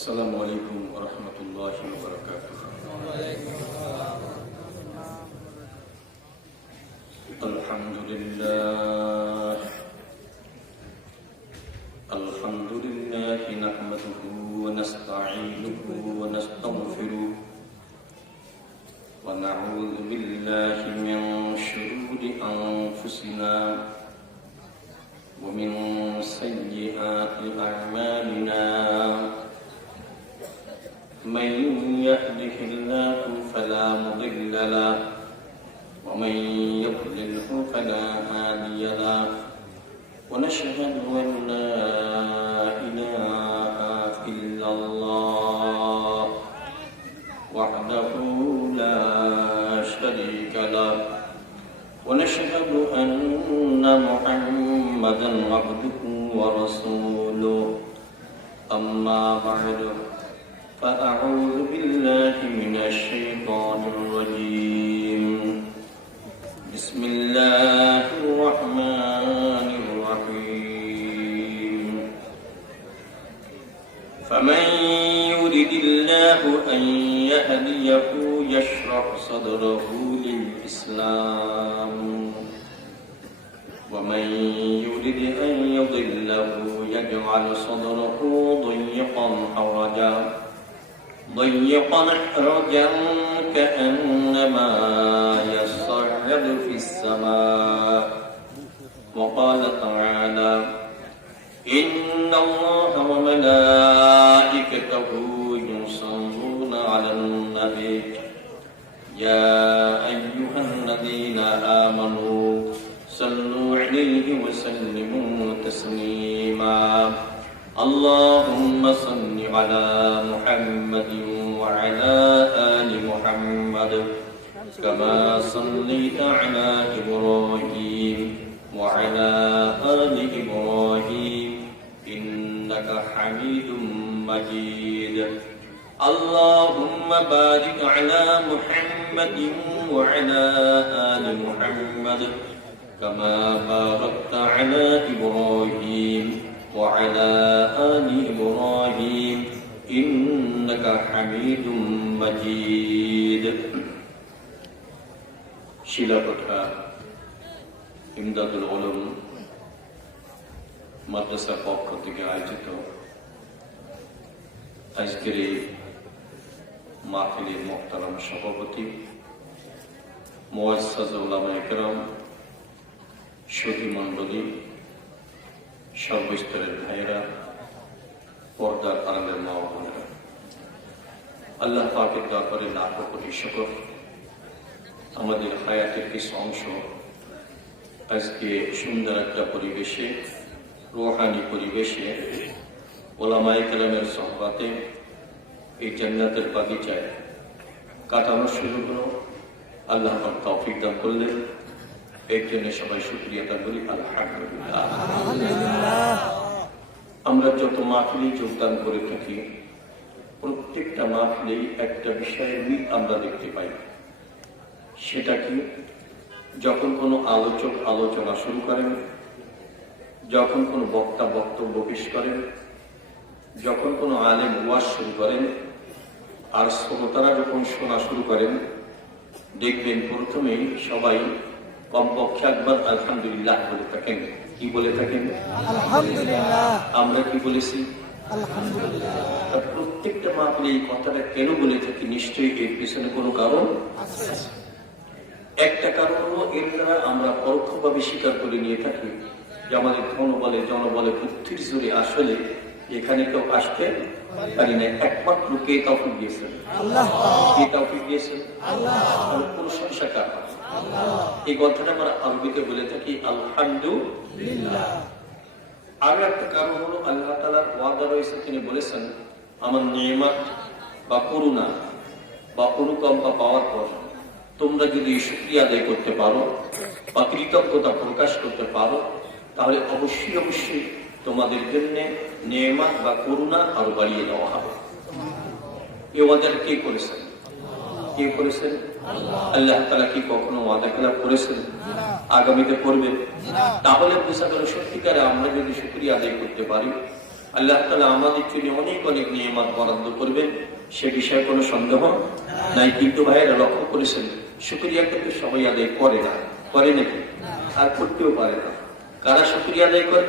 السلام عليكم ورحمة الله وبركاته. الحمد لله نحمده ونستعينه ونستغفره ونعوذ بالله من شرور أنفسنا ومن سيئات أعمالنا. من يهده الله فلا مضل له ومن يضلله فلا هادي له ونشهد أن لا إله إلا الله وحده لا شريك له ونشهد أن محمدا عبده ورسوله. أما بعد فأعوذ بالله من الشيطان الرجيم. بسم الله الرحمن الرحيم. فمن يرد الله أن يهديه يشرح صدره للإسلام ومن يرد أن يضله يجعل صدره ضيقا حرجا كأنما يصعد في السماء. وقال تعالى: إن الله وملائكته يصلون على النبي يا أيها الذين آمنوا صلوا عليه وسلموا تسليما. اللهم صل على محمد وعلى آل محمد كما صليت على إبراهيم وعلى آل إبراهيم إنك حميد مجيد. اللهم بارك على محمد وعلى آل محمد كما باركت على إبراهيم وعلى آل إبراهيم إنك حميد مجيد. শিলাকোঠা ইমদাদুল উলুম মাদ্রাসার পক্ষ থেকে আয়োজিত আজকের এই মাহফিলের মুহতারাম সভাপতি মুআজ্জাজ উলামায়ে কেরাম, সুধী মণ্ডলী, সর্বস্তরের ভাইয়েরা, পর্দার আড়ালের মা ও বোনেরা, আল্লাহ পাকের দরবারে লাখো কোটি শুকর। আমাদের হায়াতের কিছু অংশ আজকে সুন্দর একটা পরিবেশে, রুহানি পরিবেশে, ওলামায়ে কেরামের সোহবাতে এই জান্নাতের বাগিচায় কাটানোর সুযোগ হলো। আল্লাহ পাক তৌফিক দান করলেন। এর জন্য সবাই শুকরিয়া আদায় করি আলহামদুলিল্লাহ। আমরা যত মাহফিলে যোগদান করে থাকি, প্রত্যেকটা মাহফিলেই একটা বিষয়ের মিল আমরা দেখতে পাই। সেটা কি, যখন কোনো আলোচক আলোচনা শুরু করেন, যখন কোনো বক্তা বক্তব্য পেশ করেন, যখন কোনো আলেম ওয়াজ শুরু করেন, আর শ্রোতারা যখন শোনা শুরু করেন, দেখবেন প্রথমেই সবাই কমপক্ষে একবার আলহামদুলিল্লাহ বলে থাকেন। কি বলে থাকেন? আলহামদুলিল্লাহ। আমরা কি বলেছি? আলহামদুলিল্লাহ। প্রত্যেকটা মাহফিলে এই কথাটা কেন বলে থাকি? নিশ্চয়ই এর পিছনে কোনো কারণ আছে। একটা কারণ হলো, এর দ্বারা আমরা পরোক্ষভাবে স্বীকার করে নিয়ে থাকি যে আমাদের ধনবলে জনবলে বুদ্ধির জোরে আসলে এখানে কেউ আসতে পারি না। একমাত্র কে তৌফিক দিয়েছেন? আল্লাহ। কে তৌফিক দিয়েছেন? আল্লাহ। কোন সংখ্যা কার? এই কথাটা আমরা আরবিতে বলে থাকি আলহামদুলিল্লাহ। আর একটা কারণ হলো, আল্লাহ তাআলার ওয়াদা রয়েছে, তিনি বলেছেন আমার নিয়ামত বা করুণা বা অনুকম্পা পাওয়ার পর তোমরা যদি শুকরিয়া আদায় করতে পারো বা কৃতজ্ঞতা প্রকাশ করতে পারো, তাহলে অবশ্যই অবশ্যই তোমাদের জন্য নিয়ামত বা করুণা আরো বাড়িয়ে দেওয়া হবে। এ ওয়াদা কে করেছেন? কে করেছেন? আল্লাহ তাআলা কি কখনো ওয়াদা খেলাফ করেছেন? আগামীতে করবেন? তাহলে বোঝা গেল সত্যিকারে আমরা যদি শুকরিয়া আদায় করতে পারি, আল্লাহ তাআলা আমাদের জন্য অনেক অনেক নিয়ামত বরাদ্দ করবেন, সে বিষয়ে কোনো সন্দেহ নাই। কিন্তু ভাইয়েরা লক্ষ্য করেছেন, শুকরিয়া কিন্তু সবাই আদায় করে না, করে নাকি? আর করতেও পারে না। কারা শুকরিয়া আদায় করে?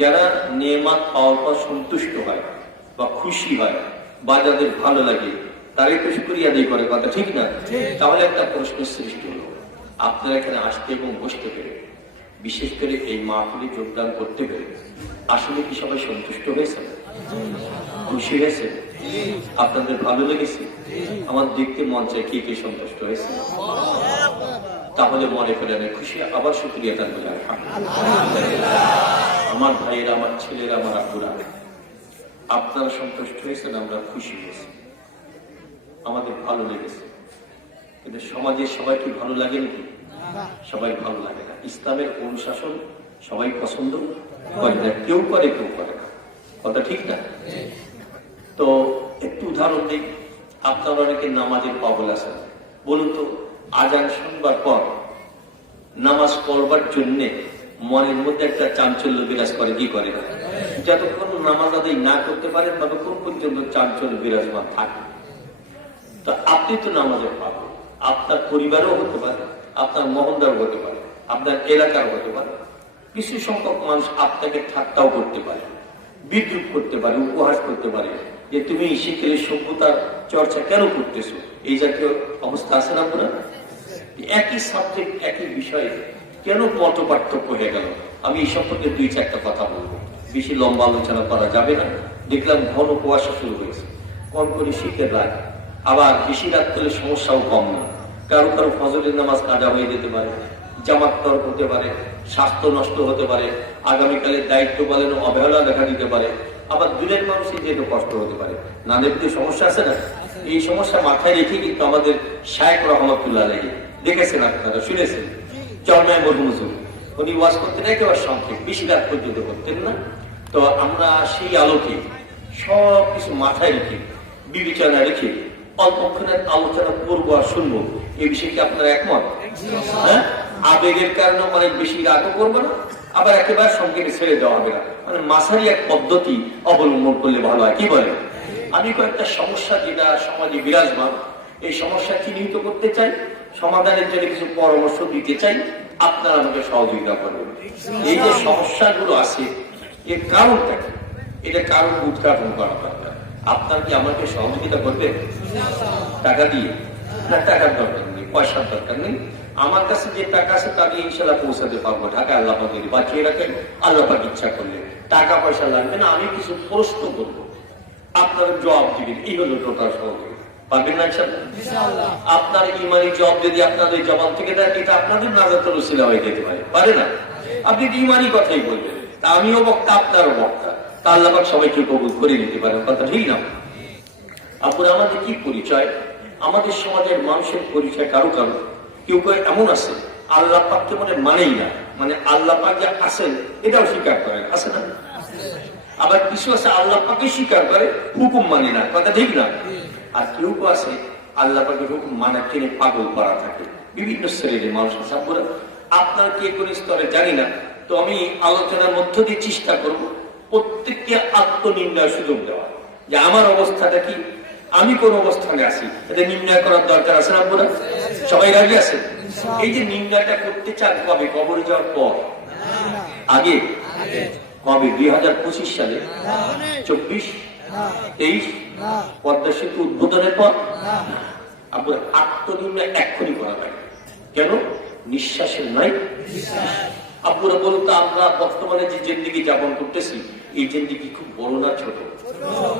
যারা নিয়ামত পাওয়ার পর সন্তুষ্ট হয় বা খুশি হয় বা যাদের ভালো লাগে, তারাই তো শুকরিয়া আদায় করে, কথা ঠিক না? তাহলে একটা প্রশ্ন সৃষ্টি হলো, আপনারা এখানে আসতে এবং বসতে পেরে, বিশেষ করে এই মাহফিলে যোগদান করতে পেরে আসলে কি সবাই সন্তুষ্ট হয়েছে? খুশি হয়েছে? আপনাদের ভালো লেগেছে? আমার দেখতে মন চায় কে কে সন্তুষ্ট হয়েছে? তাহলে মনে করেন খুশি, আবার শুকরিয়া আদায় করে আমার ভাইয়েরা, আমার ছেলেরা, আমার আব্বুরা, আপনারা সন্তুষ্ট হয়েছেন, আমরা খুশি হয়েছি, আমাদের ভালো লেগেছে। কিন্তু সমাজের সবাই কি ভালো লাগে নাকি? সবাই ভালো লাগে না। ইসলামের অনুশাসন সবাই পছন্দ করে না, কেউ করে কেউ করে না, কথা ঠিক না? তো একটু উদাহরণ দিই। আপনারা অনেকে নামাজের পাগল আছেন, বলুন তো আজান শুনবার পর নামাজ পড়বার জন্য মনের মধ্যে একটা চাঞ্চল্য বিরাজ করে, কি করে না? যতক্ষণ নামাজ আদায় না করতে পারেন ততক্ষণ পর্যন্ত চাঞ্চল্য বিরাজমান থাকে। তো আপনি তো নামাজের পাগল, আপনার পরিবারও হতে পারে, আপনার মহল্লাও হতে পারে, আপনার এলাকার হতে পারে। কিছু সংখ্যক মানুষ আপনাকে ঠাট্টাও করতে পারে, বিদ্রুপ করতে পারে, উপহাস করতে পারে, যে তুমি শিখের সভ্যতার চর্চা কেন করতেছো, এই জাতীয় অবস্থা আছে না? আপনারা একই সাবজেক্ট, একই বিষয়ে কেন মত পার্থক্য হয়ে গেল? আমি এই সম্পর্কে দুই চারটা কথা বলবো, বেশি লম্বা আলোচনা করা যাবে না। দেখলাম ঘন কুয়াশা শুরু হয়েছে, কম করে শীতের রাত, আবার বেশি রাত করলে সমস্যাও কম না। কারো কারো ফজরের নামাজ কাজা হয়ে যেতে পারে, জামাত তর্ক হতে পারে, স্বাস্থ্য নষ্ট হতে পারে, আগামীকালের দায়িত্ব পালনে অবহেলা দেখা দিতে পারে, আবার দূরের মানুষের যেতে কষ্ট হতে পারে। নাদের যে সমস্যা আছে না, এই সমস্যা মাথায় রেখে কিন্তু আমাদের শায়েখ রহমতুল্লাহ আলাইহি দেখেছেন, আপনারা শুনেছেন, চরমায় মরহুমুজুর উনি ওয়াজ করতেন একেবারে সংক্ষেপ, বেশি রাত পর্যন্ত করতেন না। তো আমরা সেই আলোকে সব কিছু মাথায় রেখে, বিবেচনা রেখে অল্পক্ষণের আলোচনা করবো আর শুনবো। এই বিষয়ে কি আপনারা একমত? হ্যাঁ, আবেগের কারণে অনেক বেশি রাগও করবো না, আবার একেবারে সংক্ষেপে ছেড়ে দেওয়া হবে না, মানে মাঝারি এক পদ্ধতি অবলম্বন করলে ভালো হয়, কি বলে? আমি কয়েকটা সমস্যা যেটা সমাজে বিরাজমান, এই সমস্যা চিহ্নিত করতে চাই, সমাধানের জন্য কিছু পরামর্শ দিতে চাই, আপনারা আমাকে সহযোগিতা করবেন। এই যে সমস্যাগুলো আছে, এর কারণটা কি, এটা কারণ উদ্ঘাটন করা দরকার। আপনার কি আমাকে সহযোগিতা করবেন? টাকা দিয়ে না, টাকার দরকার নেই, পয়সার দরকার নেই। আমার কাছে যে টাকা আছে তা দিয়ে ইনশাল্লাহ পৌঁছাতে পারবো। ঢাকা আল্লাহ পাক যদি বাঁচিয়ে রাখেন, আল্লাহ পাক ইচ্ছা করলে টাকা পয়সা লাগবে না। আমি কিছু প্রশ্ন করবো, আপনার জবাব দিবেন, এই হলো টোটাল সহযোগিতা। পারবেন না ইনশাআল্লাহ? আপনার ইমানি জবাব যদি আপনাদের জবাব থেকে দেয়, এটা আপনাদের নাজাতের ওসিলা হয়ে যেতে পারে, পারে না? আপনি ইমানি কথাই বলবেন, তা আমিও বক্তা, আপনারও বক্তা, তা আল্লাহ পাক সবাইকে কবুল করে নিতে পারেন, কথা ঠিক না? আপনার আমাদের কি পরিচয়? আমাদের সমাজের মানুষের পরিচয় কারো কারো, কেউ কেউ এমন আছে আল্লাহ পাককে মানেই না, মানে আল্লাহ পাক যে আছেন এটাও স্বীকার করেন, আছে না? আবার কিছু আছে আল্লাহ পাককে স্বীকার করে, হুকুম মানে না, কথা ঠিক না? আর কেউ কেউ আছে আল্লাহ পাকের হুকুম মানার জন্য পাগল করা থাকে। বিভিন্ন শ্রেণীর মানুষ আছে। আপনার কে কোন স্তরে জানি না, তো আমি আলোচনার মধ্য দিয়ে চেষ্টা করব প্রত্যেককে আত্মনির্ণয় সুযোগ দেওয়া, যে আমার অবস্থাটা কি, আমি কোন অবস্থানে আছি, এটা নির্ণয় করার দরকার আছে না? আপনারা সবাই রাজি আছেন? এই যে নির্ণয়টা করতে চান কবে? কবরে যাওয়ার পর? আগে? কবে? 2025 সালে, 24, 23 পদ্মা সেতু উদ্বোধনের পর? আপনার আত্মনির্ণয় এক্ষুনি করা লাগে। কেন? নিঃশ্বাসের নাই। আপনারা বলুন তো, আমরা বর্তমানে যে জিন্দেগি যাপন করতেছি, এই জিন্দেগি খুব বড় না ছোট?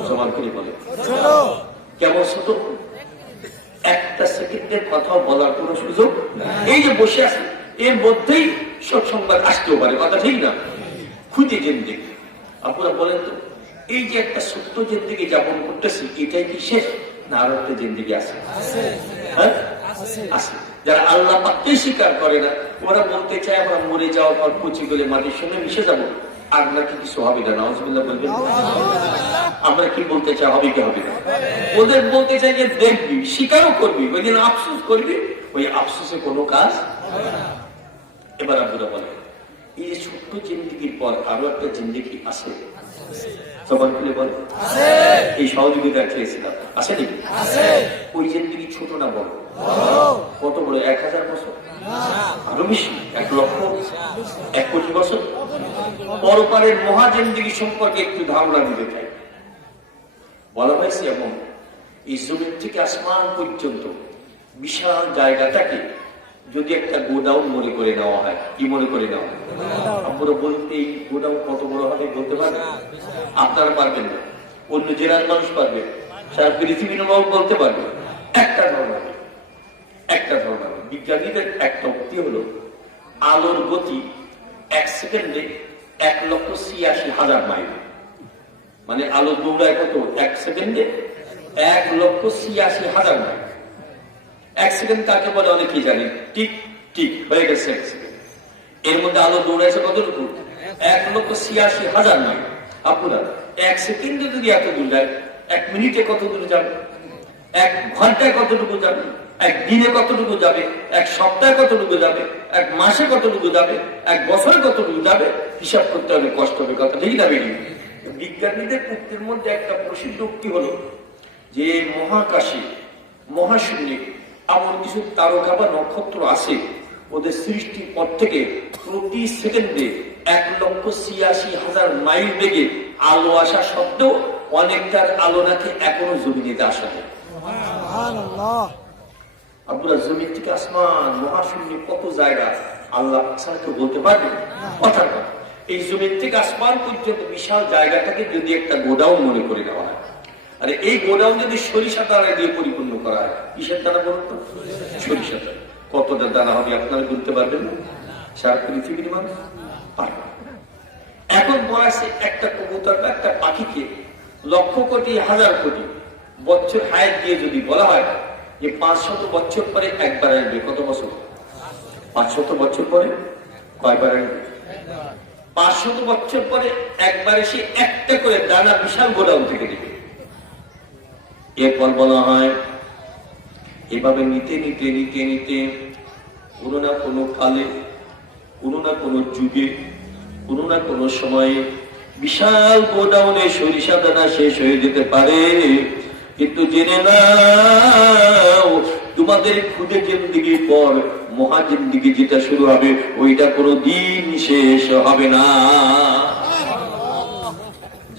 সমান করে বলে কেমন ছোট? একটা সেকেন্ডের কথা বলার কোন সুযোগ? এই যে বসে আছে এর মধ্যেই সব সংবাদ আসতেও পারে, কথা ঠিক না? খুঁজে জিন্দেগি। আপনারা বলেন তো, এই যে একটা সত্য জিন্দেগি যাপন করতেছি, এটাই কি শেষ না আরো একটা জিন্দেগি আছে? হ্যাঁ, আছে। যারা আল্লাহ পাককে স্বীকার করে না, ওরা বলতে চায় আমরা মরে যাওয়ার পর কুচি গলে মাটির সঙ্গে মিশে যাবো, আর নাকি কিছু হবে না। নাউজুবিল্লাহ বলবেন। আমরা কি বলতে চাই? হবে কি হবে না? ওদের বলতে চাই যে দেখবি, স্বীকারও করবি, ওই দিন আফসোস করবি, ওই আফসোসে কোনো কাজ হবে না। এবার আপনারা বলেন, এই যে ছোট্ট জিন্দিগির পর আরো একটা জিন্দিগি আছে, সবার খুলে বল। এই সহযোগিতা চেয়েছিলাম, আছে নাকি? ওই জিন্দিগি ছোট না বড়? কত বড়? 1000 বছর, আরো বেশি, 1 লক্ষ, 1 কোটি বছর। পরপারের মহা জিন্দিগি সম্পর্কে একটু ধারণা দিতে চাই। বলা হয়েছে এবং এই জমিন থেকে আসমান পর্যন্ত বিশাল জায়গাটাকে যদি একটা গোডাউন মনে করে নেওয়া হয়, কি মনে করে নেওয়া হয়? আমরা বলতে এই গোডাউন কত বড় হবে বলতে পারবেন? আপনারা পারবেন না, অন্য জেলার মানুষ পারবে, সারা পৃথিবীর মানুষ বলতে পারবে। একটা ধারণা বিজ্ঞানীদের একটা উক্তি হলো, আলোর গতি 1 সেকেন্ডে 1,86,000 মাইল। মানে আলো দৌড়ায় কত? 1 সেকেন্ডে 1,86,000 মাইল। 1 সেকেন্ড কাকে বলে অনেকেই জানি, টিক টিক হয়ে গেছে 1 সেকেন্ড। এর মধ্যে আলো দৌড়াইছে কতটুকু? 1,86,000 মাইল। আপনারা 1 সেকেন্ডে যদি এত দূর যায়, 1 মিনিটে কত দূর যাবে? 1 ঘন্টায় কতটুকু যাবে? 1 দিনে কতটুকু যাবে? 1 সপ্তাহে কতটুকু যাবে? 1 মাসে কতটুকু যাবে? 1 বছরে কতটুকু যাবে? হিসাব করতে হবে, কষ্ট হবে, কথা ঠিক না বেরিয়ে। বিজ্ঞানীদের উক্তির মধ্যে একটা প্রসিদ্ধ উক্তি হলো যে মহাকাশে, মহাশূন্যে এমন কিছু তারকা বা নক্ষত্র আছে, ওদের সৃষ্টির পর থেকে প্রতি সেকেন্ডে 1,86,000 মাইল বেগে আলো আসা সত্ত্বেও অনেকটার আলো নাকি এখনো জমিনেতে আসা যায়। আপনারা জমিন থেকে আসমান, মহাশূন্যে কত জায়গা আল্লাহ ছাড়া বলতে পারবেন? কথার কথা, এই জমিন থেকে আসমান পর্যন্ত বিশাল জায়গাটাকে যদি একটা গোডাউন মনে করে নেওয়া হয়, আরে এই গোডাউন যদি সরিষা দানা দিয়ে পরিপূর্ণ করা হয়, কিসের দানা বলুন তো? সরিষা দানা। কতটা দানা হবে আপনারা বলতে পারবেন না? সারা পৃথিবীর মানুষ পারবে। এখন বলা আছে একটা কবুতর বা একটা পাখিকে লক্ষ কোটি, হাজার কোটি বছর হায়াত দিয়ে যদি বলা হয় যে 500 বছর পরে একবার আসবে, কত বছর? 500 বছর পরে কয়বার আসবে? 500 বছর পরে একবার এসে একটা করে দানা বিশাল গোডাউন থেকে দিবে। এরপর বলা হয় এভাবে নিতে নিতে নিতে নিতে কোনো না কোনো কালে, কোনো না কোনো যুগে, কোনো না কোনো সময়ে বিশাল গোডাউনে সরিষা দানা শেষ হয়ে যেতে পারে। কিন্তু জেনে নাও, তোমাদের খুদে জিন্দিগির পর মহা জিন্দিগি যেটা শুরু হবে, ওইটা কোনো দিন শেষ হবে না।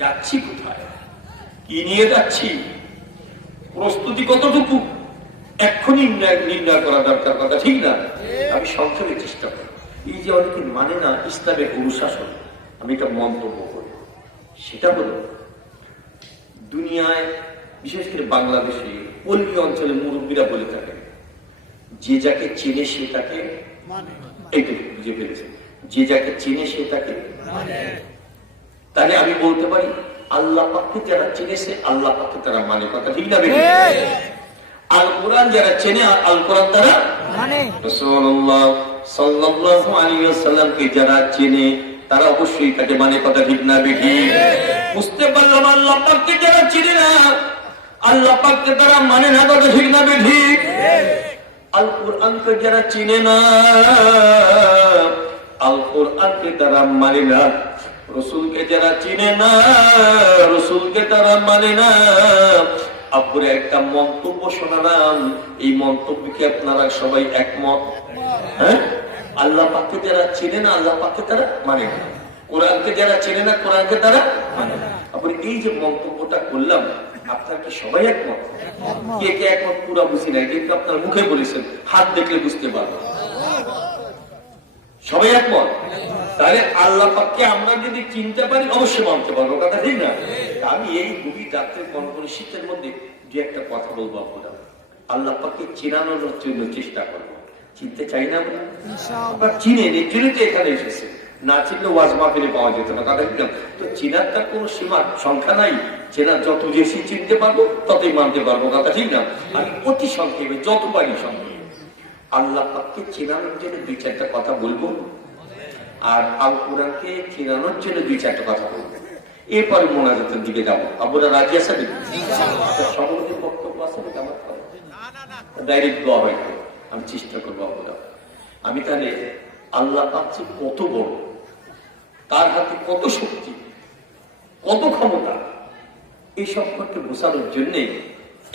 যাচ্ছি কোথায়, কি নিয়ে যাচ্ছি, প্রস্তুতি কতটুকু, এক্ষুনি নির্ণয় করা দরকার, কথা ঠিক না? আমি সংক্ষেপে চেষ্টা করি। এই যে অনেকে মানে না ইসলামের অনুশাসন, আমি এটা মন্তব্য করি। সেটা হলো দুনিয়ায়, বিশেষ করে বাংলাদেশে পল্লী অঞ্চলে মুরব্বীরা বলে থাকে, যে যাকে চেনে সে তাকে মানে। এইটুকু বুঝে ফেলেছে, যে যাকে চেনে সে তাকে মানে। তাহলে আমি বলতে পারি আল্লাহ পাককে যারা চেনেছে আল্লাহ পাককে তারা মানে, কথা ঠিক না? আল কোরআন যারা চেনে আল কোরআন তারা মানে। রাসূলুল্লাহ সাল্লাল্লাহু আলাইহি ওয়াসাল্লামকে যারা চেনে তারা অবশ্যই তাকে মানে, কথা ঠিক না? বেশি বুঝতে পারলাম আল্লাহ পাককে যারা চেনে না আল্লাহ পাককে তারা মানে না, কথা ঠিক না? বেশি আল কোরআনকে যারা চিনে না আল কোরআনকে তারা মানে না, রসুলকে যারা চিনে না রসুলকে তারা মানে না। আপনারা একটা মন্তব্য শোনালাম, এই মন্তব্যকে আপনারা সবাই একমত? হ্যাঁ, আল্লাহ পাককে যারা চিনে না আল্লাহ পাককে তারা মানে না, কোরআনকে যারা চেনে না কোরআনকে তারা মানে না। আপনি এই যে মন্তব্যটা করলাম, আপনার কি সবাই একমত? কে কে একমত পুরা বুঝি নাই, কিন্তু আপনার মুখে বলেছেন, হাত দেখলে বুঝতে পারবো সবাই একমত। তাহলে আল্লাহ পাককে আমরা যদি চিনতে পারি অবশ্যই মানতে পারবো, কথা ঠিক না? আমি এই গভীর রাত্রের কোন শীতের মধ্যে যে একটা কথা বলবো, আপনারা আল্লাহ পাককে চেনানোর জন্য চেষ্টা করবো। চিনতে চাই না আমরা, চিনে এর জন্যই তো এখানে এসেছে। না চিনলে ওয়াজ মাহফিলে পাওয়া যেত না, কথা ঠিক না? তো চেনার তার কোনো সীমা সংখ্যা নাই, চেনার যত বেশি চিনতে পারবো ততই মানতে পারবো, কথা ঠিক না? আমি অতি সংক্ষেপে যত পারি সংক্ষেপে আল্লাহ পাককে চেনানোর জন্য 2-4টা কথা বলবো, আর আল কোরআনকে চেনানোর জন্য 2-4টা কথা বলবো। এরপরে মোনাজাতের দিকে যাবো। আপনারা রাজি আছেন? সভাপতির বক্তব্য আছে আমার ডাইরেক্ট দোয়া হয়তো আমি চেষ্টা করবো। আপনারা আমি তাহলে আল্লাহ পাক কত বড় তার হাতে কত শক্তি, কত ক্ষমতা, এই সম্পর্কে বোঝানোর জন্য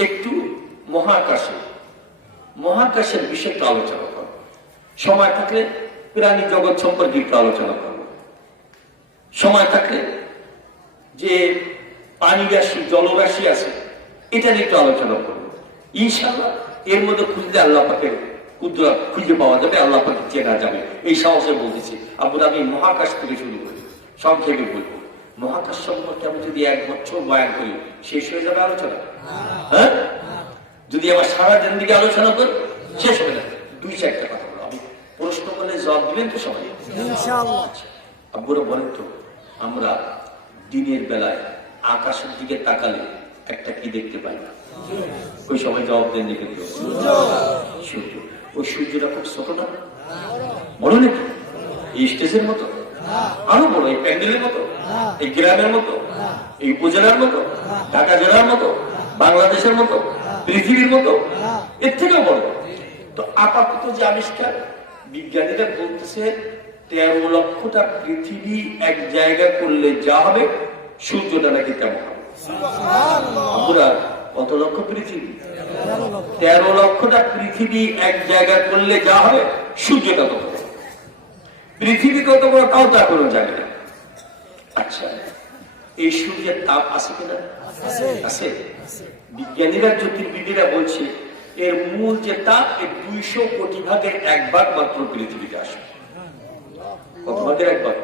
একটু মহাকাশের বিষয়ে একটু আলোচনা করব। সময় থাকলে প্রাণী জগৎ সম্পর্কে একটু আলোচনা করব। সময় থাকলে যে পানি রাশি, জলরাশি আছে, এটা নিয়ে একটু আলোচনা করব ইনশাআল্লাহ। এর মধ্যে খুঁজলে আল্লাহ পাকের কুদরত খুঁজে পাওয়া যাবে, আল্লাহ পাকে চেনা যাবে। এই সাহসে বলতেছি। আব্বুরা আমি মহাকাশ থেকে শুরু করি, সব থেকে বলবো। মহাকাশ সম্পর্কে আমি যদি 1 বছর বয়ান করি, শেষ হয়ে যাবে আলোচনা? হ্যাঁ, যদি আমার সারা দিন দিকে আলোচনা করি, শেষ হয়ে যাবে। 2-4টা কথা বলো, আমি প্রশ্ন করলে জবাব দিবেন তো সবাই ইনশাআল্লাহ? আব্বুরা বলেন তো, আমরা দিনের বেলায় আকাশের দিকে তাকালে একটা কি দেখতে পাই? ওই সময় জবাব দেন দিকে সূর্য। ওই সূর্যটা খুব ছোট না, বলো নাকি? এই স্টেজের মতো, আরো বড়, এই প্যান্ডেলের মতো, এই গ্রামের মতো, এই উপজেলার মতো, ঢাকা জেলার মতো, বাংলাদেশের মতো, পৃথিবীর মতো, এর থেকেও বড়। তো আপাতত যে আবিষ্কার, বিজ্ঞানীরা বলতেছে 13 লক্ষটা পৃথিবী এক জায়গা করলে যা হবে, সূর্যটা নাকি তেমন হবে। আমরা কত লক্ষ পৃথিবী? 13 লক্ষটা পৃথিবী এক জায়গা করলে যা হবে, সূর্যটা তত বড়। পৃথিবী কত বড় তাও তা কোনো জানে না। আচ্ছা, এই সূর্যের তাপ আছে কিনা? আছে। বিজ্ঞানীরা, জ্যোতির্বিদরা বলছে এর মূল যে তাপ, এর 200 কোটি ভাগের 1 ভাগ মাত্র পৃথিবীতে আসে। কত ভাগের 1 ভাগ?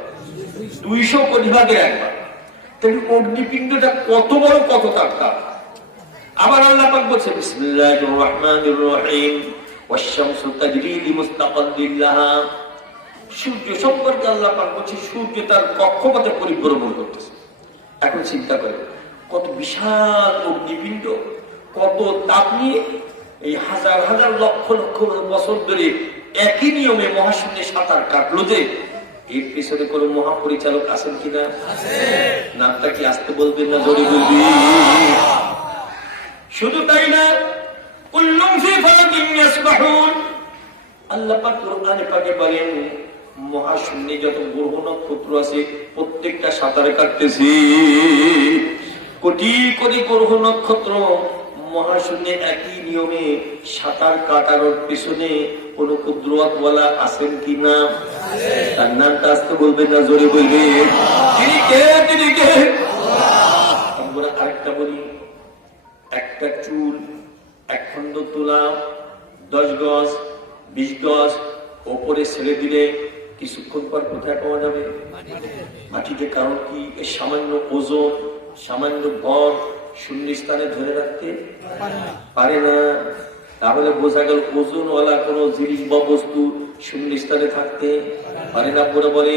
200 কোটি ভাগের 1 ভাগ। তাহলে অগ্নিপিণ্ডটা কত বড়, কত তার তাপ। আবার আল্লাহ পাক বলছে বিসমিল্লাহির রহমানির রহিম ওয়াশ-শামসু তাজরি লিমুস্তাকাররিন লাহা। সূর্য সম্পর্কে আল্লাহ পাক বলছে সূর্য তার কক্ষপথে পরিভ্রমণ করতেছে। এখন চিন্তা করে, কত বিশাল অগ্নিপিণ্ড, কত তাপ নিয়ে এই হাজার হাজার লক্ষ লক্ষ বছর ধরে একই নিয়মে মহাশূন্যে সাঁতার কাটলো। যে এর পিছনে কোন মহাপরিচালক আছেন কিনা? নামটা কি আসতে বলবেন না জোরে বলবি? শুধু তাই না, কুল্লুম ফি ফালাকিন ইয়াসবাহুন। আল্লাহ পাক কোরআনে পাকে বলেন মহাশূন্যে যত গ্রহ নক্ষত্র আছে প্রত্যেকটা সাঁতারে কাটতেছে। কোটি কোটি গ্রহ নক্ষত্র মহাশূন্যে একই নিয়মে সাঁতার কাটানোর পেছনে কোন কুদরতওয়ালা আছেন কিনা? তার নামটা আসতে বলবেন না জোরে বলবে? তিনি কে? তিনি কে? আমরা আরেকটা বলি, একটা চুল, 1 খণ্ড তুলা 10 গজ 20 গজ ওপরে ছেড়ে দিলে কিছুক্ষণ পর কোথায় পাওয়া যাবে? মাটিতে। কারণ কি? এই সামান্য ওজন, সামান্য ভর শূন্য স্থানে ধরে রাখতে পারে না। তাহলে বোঝা গেল ওজনওয়ালা কোন জিনিস বা বস্তু শূন্য স্থানে থাকতে পারে না। বলে বলে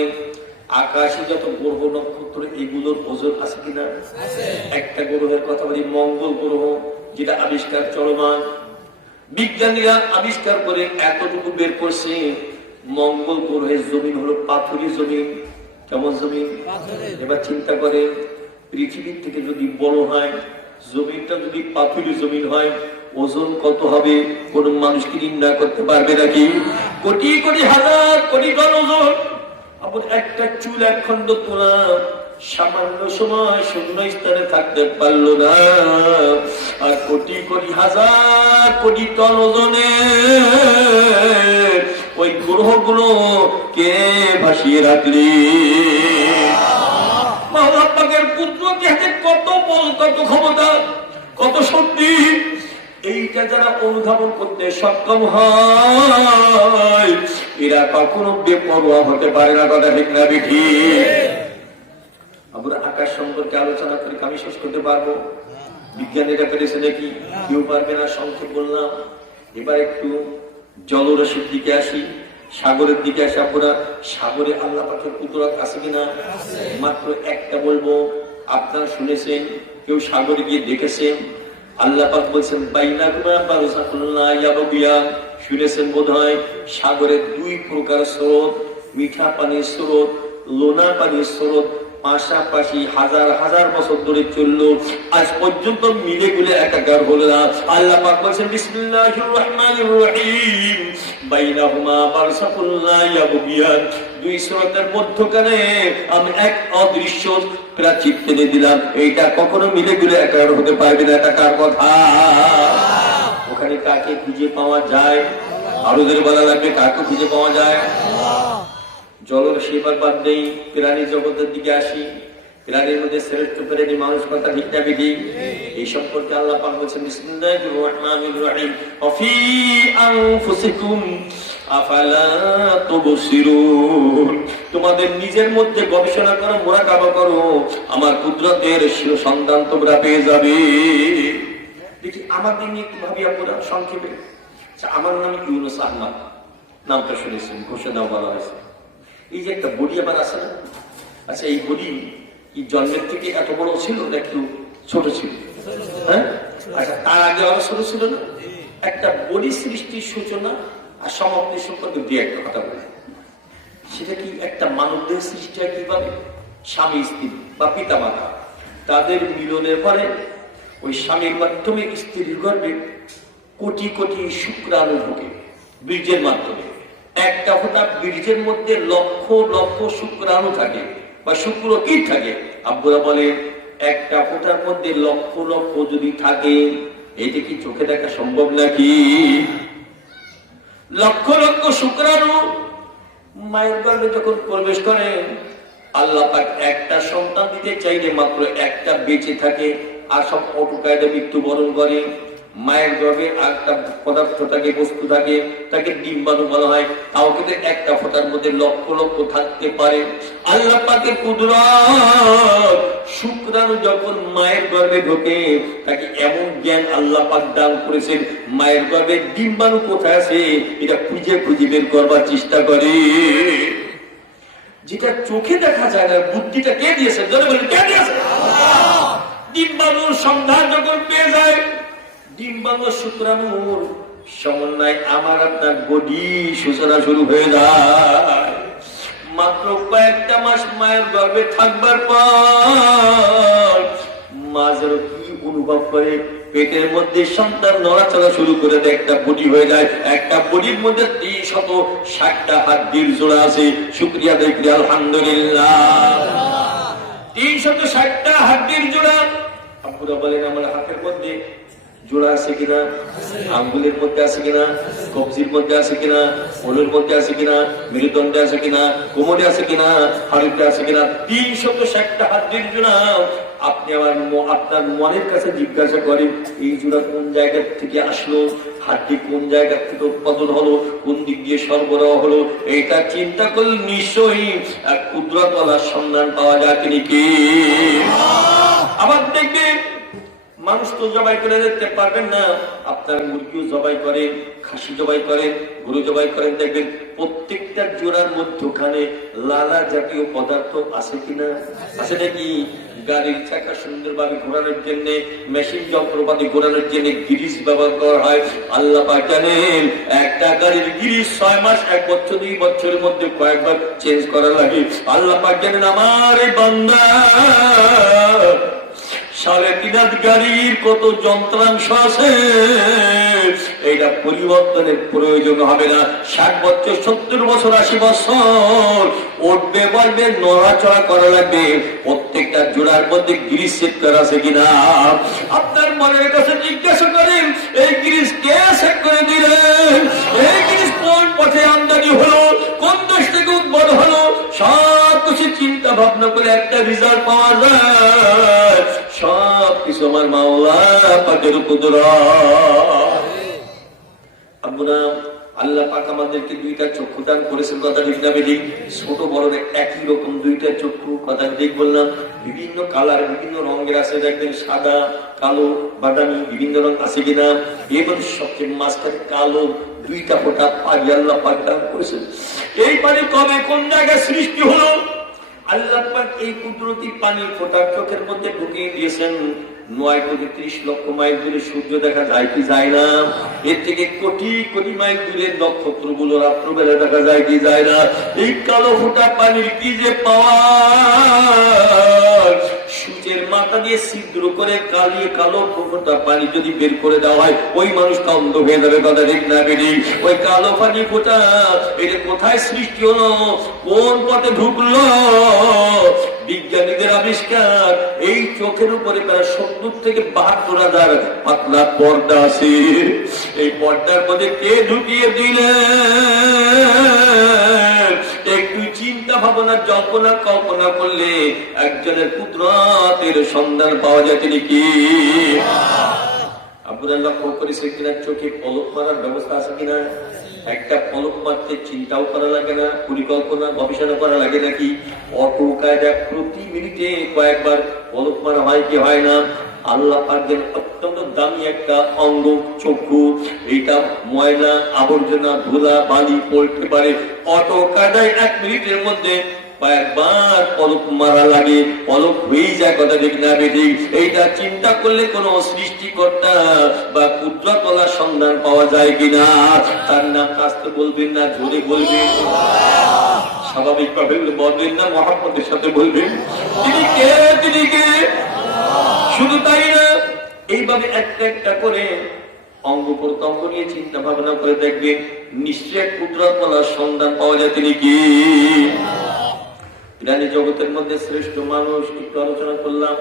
আকাশে যত গ্রহ নক্ষত্র, এগুলোর ওজন আছে কিনা? একটা গ্রহের কথা বলি, মঙ্গল গ্রহ, যেটা আবিষ্কার চলমান। বিজ্ঞানীরা আবিষ্কার করে এতটুকু বের করছে, মঙ্গল গ্রহের জমিন হলো পাথুরি জমিন। কেমন জমিন? এবার চিন্তা করে, পৃথিবীর থেকে যদি বড় হয়, জমিনটা যদি পাথুরি জমিন হয়, ওজন কত হবে কোন মানুষ কি নির্ণয় করতে পারবে নাকি? কোটি কোটি হাজার কোটি টন ওজন। আবার একটা চুল, 1 খণ্ড তুলা সামান্য সময় শূন্য স্থানে থাকতে পারলো না, আর কোটি কোটি হাজার কোটি টন ওজনে ওই গ্রহগুলো কে ভাসিয়ে রাখলি? আল্লাহ পাকের কুদরতি হাতে কত বল, কত ক্ষমতা, কত শক্তি। এইটা যারা অনুধাবন করতে সক্ষম হয়, এরা কখনো বেপরোয়া হতে পারে না। কথা ঠিক না বেঠি? আমরা আকাশ সম্পর্কে আলোচনা করে আমি শেষ করতে পারবো? বিজ্ঞানীরা পেরেছে নাকি? কেউ পারবে না। সংক্ষেপ বললাম। এবার একটু জলরাশির দিকে আসি, সাগরের দিকে আসি। আপনারা সাগরে আল্লাহ পাকের কুদরত আছে কিনা? মাত্র একটা বলবো, আপনারা শুনেছেন, কেউ সাগরে গিয়ে দেখেছেন? আল্লাহ পাক বলছেন বাইনাকুমা বারযাখুন লা ইয়াবগিয়ান। শুনেছেন বোধহয়? সাগরের 2 প্রকার স্রোত, মিঠা পানির স্রোত, লোনা পানির স্রোত। পাশাপাশি হাজার হাজার বছর ধরে চললো, আজ পর্যন্ত মিলে গুলে একাকার হলো না। আল্লাহ পাক বলেছেন বিসমিল্লাহির রহমানির রহিম বাইনাহুমা বারসাকুন লা ইয়াবগিয়ান, দুই সুরাতের মধ্যখানে আমি এক অদৃশ্য প্রাচীর টেনে দিলাম, এইটা কখনো মিলে গুলে একাকার হতে পারবে না। এটা কার কথা? ওখানে কাকে খুঁজে পাওয়া যায়? আরো দের বলা লাগবে, কাকে খুঁজে পাওয়া যায়? জলের সেবার বাদ নেই, প্রাণী জগতের দিকে আসি। প্রাণীর মধ্যে শ্রেষ্ঠ প্রাণী মানুষ, কথা ঠিক না বেঠিক? এই সম্পর্কে আল্লাহ পাক বলেছেন বিসমিল্লাহির রহমানির রহিম ওয়াফি আনফুসিকুম আফালা তুবসিরুন, তোমাদের নিজের মধ্যে গবেষণা করো, মুরাকাবা করো, আমার কুদরতের সন্ধান তোমরা পেয়ে যাবে। দেখি আমাদের নিয়ে একটু ভাবি আপনারা সংক্ষেপে। আমার নাম ইউনুস আহমদ, নামটা শুনেছেন, ঘোষণা বলা হয়েছে। এই যে একটা বডি আবার আছে না, আচ্ছা এই বডি কি জন্মের থেকে এত বড় ছিল না একটু ছোট ছিল? হ্যাঁ, আচ্ছা তার আগে আরো ছোট ছিল না? একটা বডি সৃষ্টির সূচনা আর সমাপ্তি সম্পর্কে দিয়ে একটা কথা বলি। সেটা কি একটা মানবদের সৃষ্টি হয় কিভাবে? স্বামী স্ত্রী বা পিতা মাতা তাদের মিলনের পরে ওই স্বামীর মাধ্যমে স্ত্রীর গর্ভে কোটি কোটি শুক্রাণু ঢোকে বীর্যের মাধ্যমে। একটা ফোঁটা বীর্যের মধ্যে লক্ষ লক্ষ শুক্রাণু থাকে বা শুক্রকীট থাকে। আব্বুরা বলে একটা ফোঁটার মধ্যে লক্ষ লক্ষ যদি থাকে, এটা কি চোখে দেখা সম্ভব নাকি? লক্ষ লক্ষ শুক্রাণু মায়ের গর্ভে যখন প্রবেশ করে, আল্লাহ পাক একটা সন্তান দিতে চাইলে মাত্র একটা বেঁচে থাকে, আর সব অটোকায়দা মৃত্যুবরণ করে। মায়ের গর্ভে একটা পদার্থ থাকে, বস্তু থাকে, তাকে ডিম্বাণু বলা হয়। তাও কিন্তু একটা ফোঁটার মধ্যে লক্ষ লক্ষ থাকতে পারে। আল্লাহ পাকের কুদরত, শুক্রাণু যখন মায়ের গর্ভে ঢোকে, তাকে এমন জ্ঞান আল্লাহ পাক দান করেছেন, মায়ের গর্ভে ডিম্বাণু কোথায় আছে এটা খুঁজে খুঁজে বের করবার চেষ্টা করে। যেটা চোখে দেখা যায় না, বুদ্ধিটা কে দিয়েছে? কে দিয়েছে? ডিম্বাণুর সন্ধান যখন পেয়ে যায়, ডিম্বাণু শুক্রাণুর সমন্বয় আমার আপনার বডি সূচনা শুরু হয়ে যায়। মাত্র কয়েকটা মাস মায়ের গর্ভে থাকবার পর মা যেন কি অনুভব করে, পেটের মধ্যে সন্তান নড়াচড়া শুরু করে দেয়, একটা বডি হয়ে যায়। একটা বডির মধ্যে 360টা হাড্ডির জোড়া আছে। শুকরিয়া দেখি আলহামদুলিল্লাহ, 360টা হাড্ডির জোড়া। আপনারা বলেন আমার হাতের মধ্যে জোড়া আছে কিনা, আঙ্গুলের মধ্যে আছে কিনা, কবজির মধ্যে আছে কিনা, ওলের মধ্যে আছে কিনা, মেরুদণ্ডে আছে কিনা, কোমরে আছে কিনা, হাড়িতে আছে কিনা, 360টা হাড্ডির জোড়া। আপনি আপনার মনের কাছে জিজ্ঞাসা করেন, এই জোড়া কোন জায়গা থেকে আসলো, হাড্ডি কোন জায়গা থেকে উৎপাদন হলো, কোন দিক দিয়ে সরবরাহ হলো, এটা চিন্তা করলে নিশ্চয়ই এক কুদরতওয়ালার সন্ধান পাওয়া যায়। তিনি কে? আবার দেখবেন মানুষ তো জবাই করে দিতে পারবেন না, আপনার মুরগিও জবাই করেন, খাসি জবাই করেন, গরু জবাই করেন, দেখবেন প্রত্যেকটা জোড়ার মধ্যখানে লালা জাতীয় পদার্থ আছে কিনা? আছে নাকি? গাড়ির চাকা সুন্দরভাবে ঘোরানোর জন্য, মেশিন যন্ত্রপাতি ঘোরানোর জন্য গ্রিস ব্যবহার করা হয়। আল্লাহ পাক জানেন একটা গাড়ির গ্রিস 6 মাস, 1 বছর, 2 বছরের মধ্যে কয়েকবার চেঞ্জ করা লাগে। আল্লাহ পাক জানেন আমার এই বান্দা 3.5 গাড়ির কত যন্ত্রাংশ আছে, এটা পরিবর্তনের প্রয়োজন হবে না। 60 বছর, 70 বছর, 80 বছর উঠবে, বলবে, নড়াচড়া করা লাগবে। প্রত্যেকটা জোড়ার মধ্যে গ্রিস সেট করা আছে কিনা? আপনার মনের কাছে জিজ্ঞাসা করেন, এই গ্রিস কে সেট করে দিলেন? এই গ্রিস কোন পথে আমদানি হলো, কোন দেশ থেকে উদ্ভব হলো? সব কিছু চিন্তা ভাবনা করে একটা রেজাল্ট পাওয়া যায়। সব কিছু আমার মাওলা পাকের কুদরত। আমরা আল্লাহ পাক আমাদেরকে 2টা চক্ষু দান করেছেন, কথা ঠিক না বেঠিক? ছোট বড় একই রকম 2টা চক্ষু, কথা ঠিক বললাম? বিভিন্ন কালার, বিভিন্ন রঙের আছে, দেখবেন সাদা, কালো, বাদামি, বিভিন্ন রঙ আছে কিনা? এবার সবচেয়ে মাঝখানে কালো 2টা ফোঁটা পানি আল্লাহ পাক দান করেছেন। এই পানি কবে কোন জায়গায় সৃষ্টি হলো? আল্লাহ পাক এই কুদরতি পানির ফোঁটা চোখের মধ্যে ঢুকিয়ে দিয়েছেন। 9 কোটি 30 লক্ষ মাইল দূরে সূর্য দেখা যায় কি যায় না? এর থেকে কোটি কোটি মাইল দূরে নক্ষত্রগুলো রাত্রবেলা দেখা যায় কি যায় না? এই কালো ফোঁটা পানির কি যে পাওয়া! মাথা দিয়ে ছিদ্র করে কালিয়ে কালো ফোঁটা পানি যদি বের করে দেওয়া হয়, ওই মানুষটা অন্ধ হয়ে যাবে। কথা ঠিক না বেরি? ওই কালো পানি ফোঁটা এটা কোথায় সৃষ্টি হলো, কোন পথে ঢুকলো? বিজ্ঞানীদের আবিষ্কার, এই চোখের উপরে প্রায় 70 থেকে 72,000 পাতলা পর্দা আছে। এই পর্দার মধ্যে কে ঢুকিয়ে দিলেন? একটু চিন্তা ভাবনা জল্পনা কল্পনা করলে একজনের কুদরতের সন্ধান পাওয়া যায়। তিনি কি? আপনারা লক্ষ্য করেছে কিনা, চোখে পলক মারার ব্যবস্থা আছে কিনা? একটা পলক মারতে চিন্তাও করা লাগে না, পরিকল্পনা গবেষণা করা লাগে নাকি? অটো কায়দা প্রতি মিনিটে কয়েকবার পলক মারা হয় কি হয় না? আল্লাহ পাকের অত্যন্ত দামি একটা অঙ্গ চক্ষু, এটা ময়লা আবর্জনা ধুলা বালি পড়তে পারে। অটো কায়দায় 1 মিনিটের মধ্যে কয়েকবার পলক মারা লাগে, পলক হয়ে যায়। কথা ঠিক না বেঠিক? এইটা চিন্তা করলে কোন সৃষ্টিকর্তা বা কুদরতওয়ালার সন্ধান পাওয়া যায় কিনা? তার নাম কাস্তে বলবেন না, জোরে বলবেন, স্বাভাবিক ভাবে বলবেন না, মহব্বতের সাথে বলবেন। তিনি কে? তিনি কে? শুধু তাই না, এইভাবে একটা একটা করে অঙ্গ প্রত্যঙ্গ নিয়ে চিন্তা ভাবনা করে দেখবেন, নিশ্চয় কুদরতওয়ালার সন্ধান পাওয়া যায়। তিনি কি? ইরানি জগতের মধ্যে শ্রেষ্ঠ মানুষ একটু আলোচনা করলাম,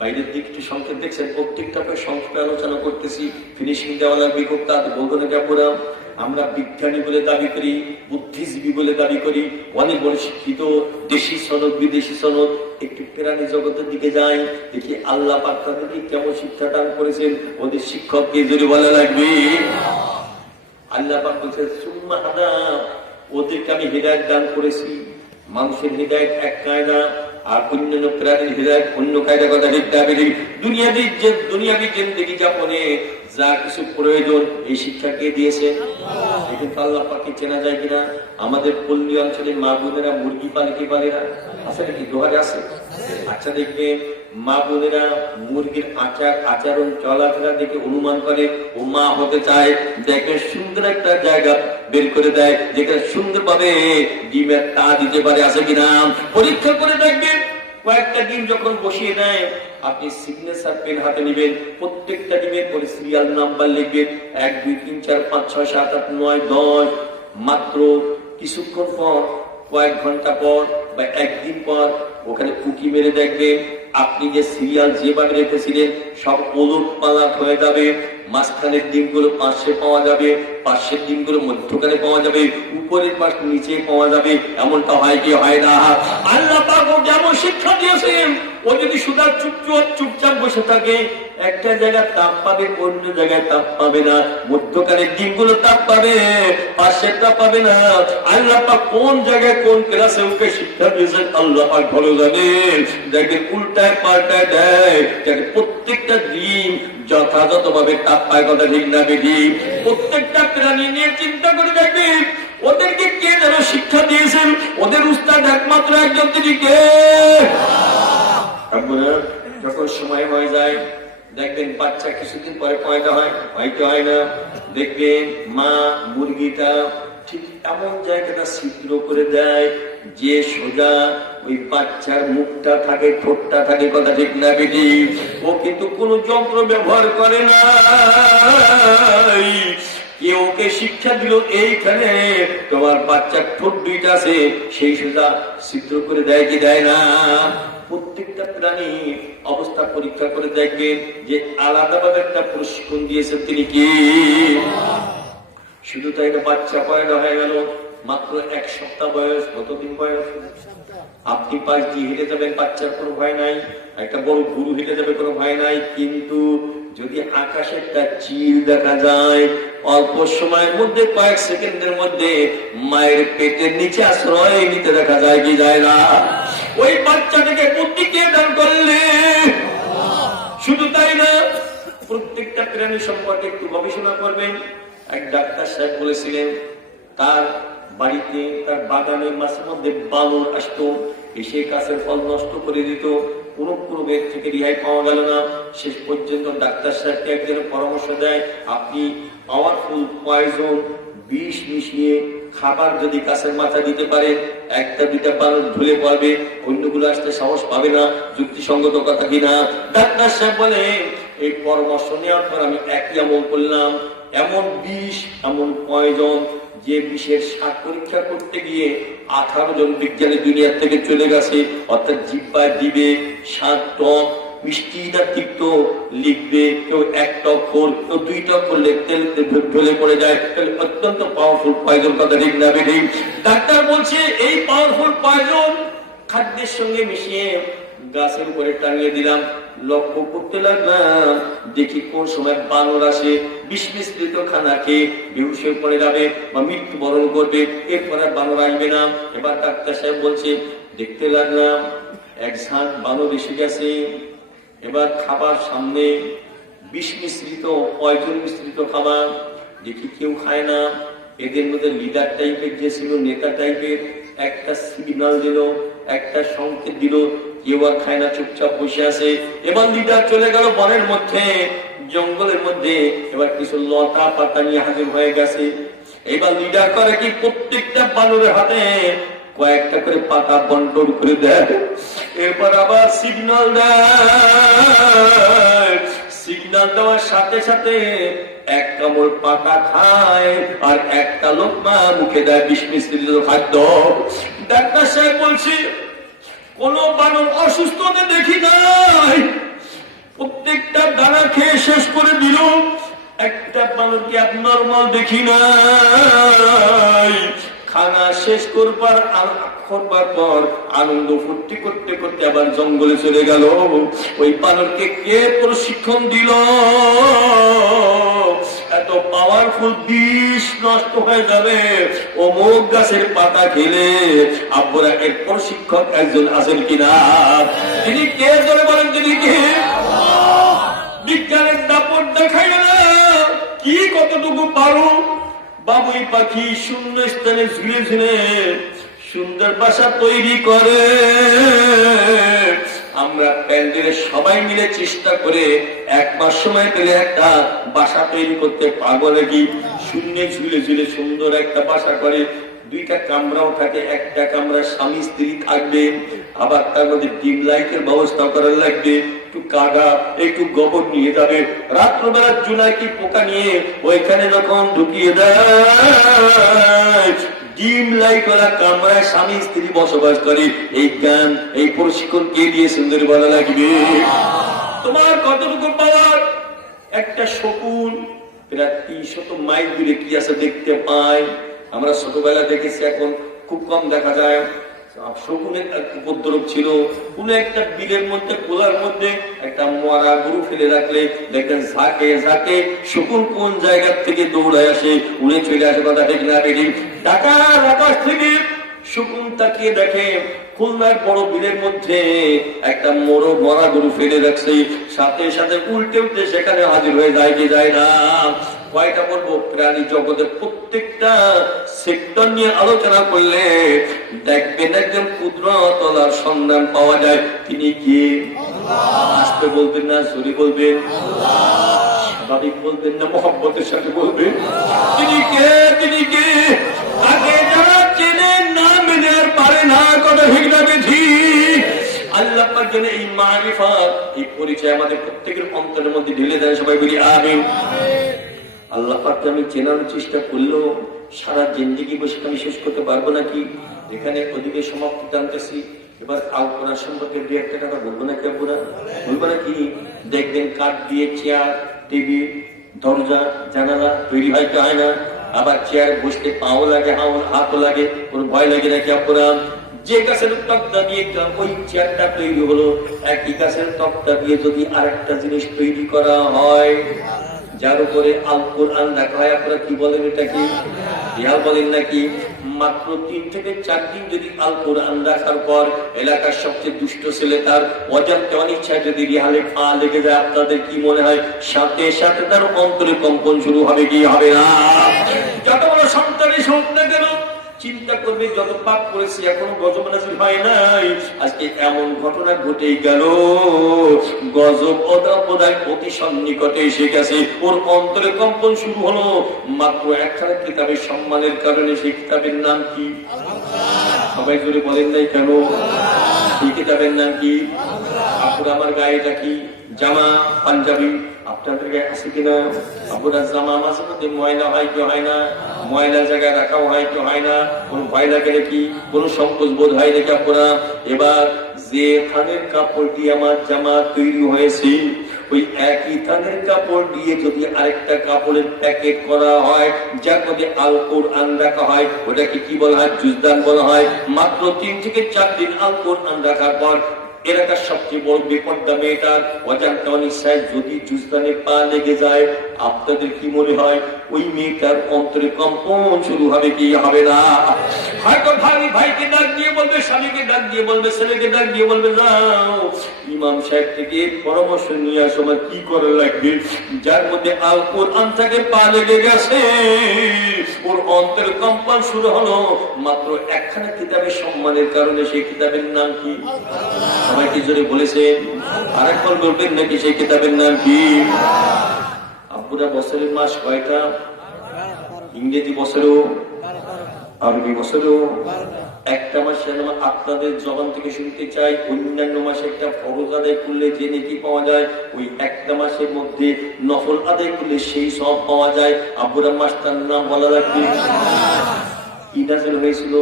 বাইরের দিক একটু সংক্ষেপ দেখছেন, প্রত্যেকটা সংক্ষেপে আলোচনা করতেছি। ফিনিশিং দেওয়া লাগবে খুব তাড়াতাড়ি, বলবো না কেপুরা। আমরা বিজ্ঞানী বলে দাবি করি, বুদ্ধিজীবী বলে দাবি করি, অনেক বড় শিক্ষিত, দেশি সনদ বিদেশি সনদ। একটু প্রাণী জগতের দিকে যাই, দেখি আল্লাহ পাক তাদেরকে কেমন শিক্ষা দান করেছেন। ওদের শিক্ষককে যদি বলা লাগবে, আল্লাহ পাক বলছে সুম্মা হাদা, ওদেরকে আমি হিদায়াত দান করেছি। মানুষের হৃদয় এক কায়দা, আর অন্যান্য প্রাণীর হৃদয় অন্য কায়দা। কথা ঠিক না বেঠিক? দুনিয়াবি জিন্দেগি যাপনে যা কিছু প্রয়োজন, এই শিক্ষা কে দিয়েছে? কিন্তু আল্লাহ পাককে চেনা যায় কিনা? আমাদের পল্লী অঞ্চলে মা বোনেরা মুরগি পালে কি পালে না? আছে নাকি? দোহারে আছে। আচ্ছা, দেখবে মা বোনেরা মুরগির আচরণ চলাফেরা দেখে অনুমান করে ও মা হতে চায়। দেখবে সুন্দর একটা জায়গা বের করে দেয় যেখানে সুন্দরভাবে ডিমের তা দিতে পারে। আছে কিনা? পরীক্ষা করে দেখবেন। কয়েকটা ডিম যখন বসিয়ে দেয়, আপনি সিগনেচার পেন হাতে নেবেন, প্রত্যেকটা ডিমের পরে সিরিয়াল নাম্বার লিখবেন, 1 2 3 4 5 6 7 8 9 10। মাত্র কিছুক্ষণ পর, কয়েক ঘন্টা পর বা একদিন পর ওখানে উকি মেরে দেখবেন আপনি যে সিরিয়াল যেভাবে রেখেছিলেন সব ওলট পালাট হয়ে যাবে। মাঝখানের ডিমগুলো পাশে পাওয়া যাবে, পাশের ডিমগুলো মধ্যখানে পাওয়া যাবে, উপরের পাশ নিচে পাওয়া যাবে। এমনটা হয় কি হয় না? আল্লাহ পাক যেমন শিক্ষা দিয়েছেন, ও যদি সুদা চুপচাপ বসে থাকে, একটা জায়গায় তাপ পাবে, অন্য জায়গায় তাপ পাবে না। মধ্যখানের ডিমগুলো তাপ পাবে, পাশেরটা পাবে না। আল্লাহ পাক কোন জায়গায় কোন ক্লাসে ওকে শিক্ষা দিয়েছেন আল্লাহ পাক ভালো জানেন। দেখবেন উল্টায় পাল্টায় দেয়, প্রত্যেকটা ডিম যথাযথভাবে তাপ পায়। কথা ঠিক না বেঠিক? প্রত্যেকটা প্রাণী নিয়ে চিন্তা করে দেখবেন ওদেরকে কে যেন শিক্ষা দিয়েছেন। ওদের উস্তাদ একমাত্র একজন, তিনি কে? যখন সময় হয়ে যায়, দেখবেন বাচ্চা কিছুদিন পরে পয়দা হয়, হয়তো হয় না। দেখবেন মা মুরগিটা ঠিক এমন জায়গাটা ছিদ্র করে দেয় যে সোজা ওই বাচ্চার মুখটা থাকে, ঠোঁটটা থাকে। কথা ঠিক না বেটি? ও কিন্তু কোনো যন্ত্র ব্যবহার করে না। কেউ ওকে শিক্ষা দিল, এইখানে তোমার বাচ্চার ঠোঁট দুইটা আছে, সেই সোজা ছিদ্র করে দেয় কি দেয় না? প্রত্যেকটা প্রাণী অবস্থা পরীক্ষা করে দেখবেন যে আলাদাভাবে একটা প্রশিক্ষণ দিয়েছেন। তিনি কি? শুধু তাই না, বাচ্চা পয়দা হয়ে গেল, মাত্র 1 সপ্তাহ বয়স। কতদিন বয়স? আপনি পাশ দিয়ে হেঁটে যাবেন, বাচ্চার কোনো ভয় নাই। একটা বড় গরু হেঁটে যাবে, কোনো ভয় নাই। কিন্তু যদি আকাশে একটা চিল দেখা যায়, অল্প সময়ের মধ্যে, কয়েক সেকেন্ডের মধ্যে মায়ের পেটের নিচে আশ্রয় নিতে দেখা যায় কি যায় না? ওই বাচ্চাটাকে বুদ্ধি কে দান করলে? শুধু তাই না, প্রত্যেকটা প্রাণী সম্পর্কে একটু গবেষণা করবেন। এক ডাক্তার সাহেব বলেছিলেন তার বাড়িতে, তার বাগানে মাঝে মধ্যে বানর আসতো, এসে গাছের ফল নষ্ট করে দিত। কোন রোগের থেকে রেহাই পাওয়া গেল না। শেষ পর্যন্ত ডাক্তার সাহেবকে একজন পরামর্শ দেয়, আপনি পাওয়ারফুল পয়জন বিষ মিশিয়ে খাবার যদি গাছের মাথা দিতে পারেন, একটা দুইটা বানর ঢুলে পড়বে, অন্যগুলো আসতে সাহস পাবে না। যুক্তিসঙ্গত কথা কিনা? ডাক্তার সাহেব বলে এই পরামর্শ নেওয়ার পর আমি একই আমল করলাম। এমন বিষ, এমন পয়জন, যে বিষের স্বাদ পরীক্ষা করতে গিয়ে 18 জন বিজ্ঞানী দুনিয়ার থেকে চলে গেছে। অর্থাৎ জিহ্বায় দিবে স্বাদ টক, মিষ্টি না তিক্ত লিখবে, কেউ একটা অক্ষর, কেউ দুইটা অক্ষর লিখতে লিখতে ঢলে পড়ে যায়। অত্যন্ত পাওয়ারফুল পয়জন, কথা ঠিক না বেঠিক? ডাক্তার বলছে এই পাওয়ারফুল পয়জন খাদ্যের সঙ্গে মিশিয়ে গাছের উপরে টাঙিয়ে দিলাম। লক্ষ্য করতে লাগলাম, দেখি কোন সময় বানর আসে, বিষ মিশ্রিত খানা খেয়ে বেহুশ হয়ে পড়ে যাবে বা মৃত্যুবরণ করবে, এরপর আর বানর আসবে না। এবার ডাক্তার সাহেব বলছে দেখতে লাগলাম এক ঝাঁক বানর এসে গেছে। এবার খাবার সামনে, বিষ মিশ্রিত পয়জন মিশ্রিত খাবার, দেখি কেউ খায় না। এদের মধ্যে লিডার টাইপের যে ছিল, নেতা টাইপের, একটা সিগন্যাল দিল, একটা সংকেত দিল, কেউ আর খায় না, চুপচাপ বসে আছে। এবার লিডার চলে গেল বনের মধ্যে, জঙ্গলের মধ্যে। এবার কিছু লতা পাতা নিয়ে হাজির হয়ে গেছে। এবার লিডার করে কি, প্রত্যেকটা বানরের হাতে কয়েকটা করে পাতা বন্টন করে দেয়। এরপর আবার সিগন্যাল দেয়, সিগন্যাল দেওয়ার সাথে সাথে এক কামড় পাতা খায় আর একটা লোকমা মুখে দেয় বিষ মিশ্রিত খাদ্য। ডাক্তার সাহেব বলছি কোন বানর অসুস্থ দেখি নাই, প্রত্যেকটা দানা খেয়ে শেষ করে দিল। একটা বানরকে অ্যাবনরমাল দেখি নাই। খানা শেষ করবার পর আনন্দ ফুর্তি করতে করতে আবার জঙ্গলে চলে গেল। ওই বানরকে কে প্রশিক্ষণ দিল? এত পাওয়ারফুল বিষ নষ্ট হয়ে যাবে অমুক গাছের পাতা খেলে। আপনারা এর প্রশিক্ষক একজন আছেন কিনা? তিনি কে ধরে বলেন? তিনি কে? বিজ্ঞানের দাপট দেখাই না কি কতটুকু পারো। বাবুই পাখি শূন্য স্থানে ঝুলে ঝুলে সুন্দর বাসা তৈরি করে। আমরা প্যান্ডেলে সবাই মিলে চেষ্টা করে 1 মাস সময় পেলে একটা বাসা তৈরি করতে পারবো নাকি? শূন্যে ঝুলে ঝুলে সুন্দর একটা বাসা করে। 2টা কামরাও থাকে, একটা কামরা স্বামী স্ত্রী থাকবে, আবার তার মধ্যে ডিম লাইটের ব্যবস্থা করার লাগবে। একটু কাদা, একটু গোবর নিয়ে যাবে। রাত্রবেলা জুনাকি পোকা নিয়ে ওইখানে যখন ঢুকিয়ে দেয়, ডিম লাইট ওরা কামরায় স্বামী স্ত্রী বসবাস করে। এই জ্ঞান, এই প্রশিক্ষণ কে দিয়ে সুন্দর বলা লাগবে? তোমার কতটুকু পাওয়ার? একটা শকুন প্রায় 300 মাইল দূরে কি আছে দেখতে পায়। আমরা ছোটবেলা দেখেছি, এখন খুব কম দেখা যায়। শকুনের উপদ্রব ছিল। কোন একটা বিলের মধ্যে, কোলার মধ্যে একটা মরা গরু ফেলে রাখলে দেখেন ঝাঁকে ঝাঁকে শকুন কোন জায়গা থেকে দৌড়ায় আসে, উড়ে চলে আসে। কথা ঠিক না বেরিয়ে? ঢাকার আকাশ থেকে শকুন তাকিয়ে দেখে খুলনার বড় বিলের মধ্যে একটা মরা গরু ফেলে রাখছে। সাথে সাথে উল্টে উল্টে সেখানে হাজির হয়ে যায় কি যায় না? কয়টা বলবো, প্রাণী জগতের প্রত্যেকটা সেক্টর নিয়ে আলোচনা করলে দেখবেন একজন কুদরতলার সন্ধান পাওয়া যায়। তিনি কি? আসতে বলবেন না, জোরে বলবেন, স্বাভাবিক বলবেন না, মহব্বতের সাথে বলবেন। তিনি কে? তিনি কে? তাকে যারা চেনে না মেনে আর পারে না। কথা ঠিক না ঠিক? আল্লাহ পাক যেন এই মারিফাত, এই পরিচয় আমাদের প্রত্যেকের অন্তরের মধ্যে ঢেলে দেয়। সবাই বলি আমিন। আল্লাহ পাককে আমি চেনার চেষ্টা করলেও সারা জিন্দেগি বসে আমি শেষ করতে পারবো নাকি? এখানে ওদিকে সমাপ্তি টানতেছি। এবার আল কোরআন সম্পর্কে 2-1 কথা বলবো নাকি? আপনারা বলবো নাকি? দেখবেন কাঠ দিয়ে চেয়ার, টেবিল, দরজা, জানালা তৈরি হয় কি হয় না? আবার চেয়ার বসতে পাও লাগে, হাতও লাগে, ওর ভয় লাগে নাকি? আপনারা যে গাছের তক্তা দিয়ে ওই চেয়ারটা তৈরি হলো, একই গাছের তক্তা দিয়ে যদি আরেকটা জিনিস তৈরি করা হয় যার উপরে আল কোরআন লেখা হয়, আপনারা কি বলেন? এটা কি ইহা বলেন নাকি? মাত্র 3 থেকে 4 দিন যদি আল কোরআন রাখার পর এলাকার সবচেয়ে দুষ্ট ছেলে তার অজান্তে অনিচ্ছায় যদি রিহালে পা লেগে যায়, আপনাদের কি মনে হয়? সাথে সাথে তার অন্তরে কম্পন শুরু হবে কি হবে না? যত বড় সন্তানই হোক না কেন, চিন্তা করবে যত পাপ করেছি এখনো গজব নাযিল হয় নাই। আজকে এমন ঘটনা ঘটে গেল, গজব অদাপদায় অতি সন্নিকটে এসে গেছে। ওর অন্তরে কম্পন শুরু হলো। মাত্র একখানা কিতাবের সম্মানের কারণে সেই কিতাবের নাম কি? সবাই জোরে বলেন নাই কেন? সেই কিতাবের নাম কি? আপুরা আমার গায়েটা কি? জামা পাঞ্জাবি আপনাদের গায়ে আছে কিনা? আপুরা জামা মাঝে মধ্যে ময়লা হয় কি হয় না? ময়লা জায়গায় রাখাও হয় কি হয় না? কোন ভয় লাগে নাকি? কোন সংকোচ বোধ হয় নাকি আপুরা? এবার যে থানের কাপড় দিয়ে আমার জামা তৈরি হয়েছে, ওই একই থানের কাপড় দিয়ে যদি আরেকটা কাপড়ের প্যাকেট করা হয়, যার মধ্যে আল কোরআন রাখা হয়, ওটাকে কি বলা হয়? জুজদান বলা হয়। মাত্র 3 থেকে 4 দিন আল কোরআন রাখার পর এলাকার সবচেয়ে বড় বিপদটা মেয়েটার অজান্তে অনিশ্চয় যদি জুজদানে পা লেগে যায়, আপনাদের কি মনে হয় ওই মেয়েটার অন্তরে কম্পন শুরু হবে কি হবে না? হয়তো ভাইকে ডাক দিয়ে বলবে, স্বামীকে ডাক দিয়ে বলবে, ছেলেকে ডাক দিয়ে বলবে, যাও ইমাম সাহেব থেকে পরামর্শ নিয়ে আসো আমার কি করে লাগবে। যার মধ্যে আল কোরআন থেকে পা লেগে গেছে, ওর অন্তরে কম্পন শুরু হলো মাত্র একখানা কিতাবের সম্মানের কারণে। সেই কিতাবের নাম কি? সবাই কি জোরে বলেছেন? আরেকবার বলবেন নাকি? সেই কিতাবের নাম কি? আব্বুরা বছরের মাস কয়টা? ইংরেজি বছরেও আরবি বছরেও একটা মাসে আপনাদের জবান থেকে শুনতে চাই, অন্যান্য মাসে একটা ফরজ আদায় করলে যে নেকি পাওয়া যায়, ওই একটা মাসের মধ্যে নফল আদায় করলে সেই সব পাওয়া যায়। আব্বুরা মাসটার নাম বলা রাখবে। কি নাজিল হয়েছিল?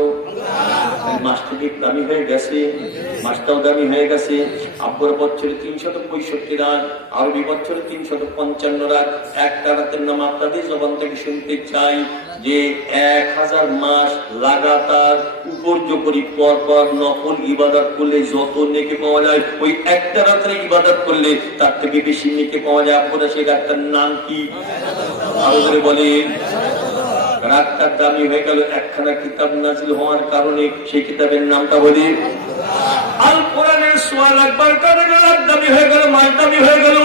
মাসটা কি দামি হয়ে গেছে? মাসটাও দামি হয়ে গেছে। আব্বুর বছরে 365 রাত, আরবি বছরে 355 রাত। একটা রাতের নাম আপনাদের জবান থেকে শুনতে চাই যে 1000 মাস লাগাতার উপর্যপরি পর পর নফল ইবাদত করলে যত নেকি পাওয়া যায়, ওই একটা রাতের ইবাদত করলে তার থেকে বেশি নেকি পাওয়া যায়। আব্বুরা সেই রাতটার নাম কি? আরো করে বলেন। রাতটা দামি হয়ে গেল একখানা কিতাব নাজিল হওয়ার কারণে। সেই কিতাবের নামটা বলি আল কোরআনের সোয়া লাগবার কারণে রাত দামি হয়ে গেল, মাল দামি হয়ে গেল,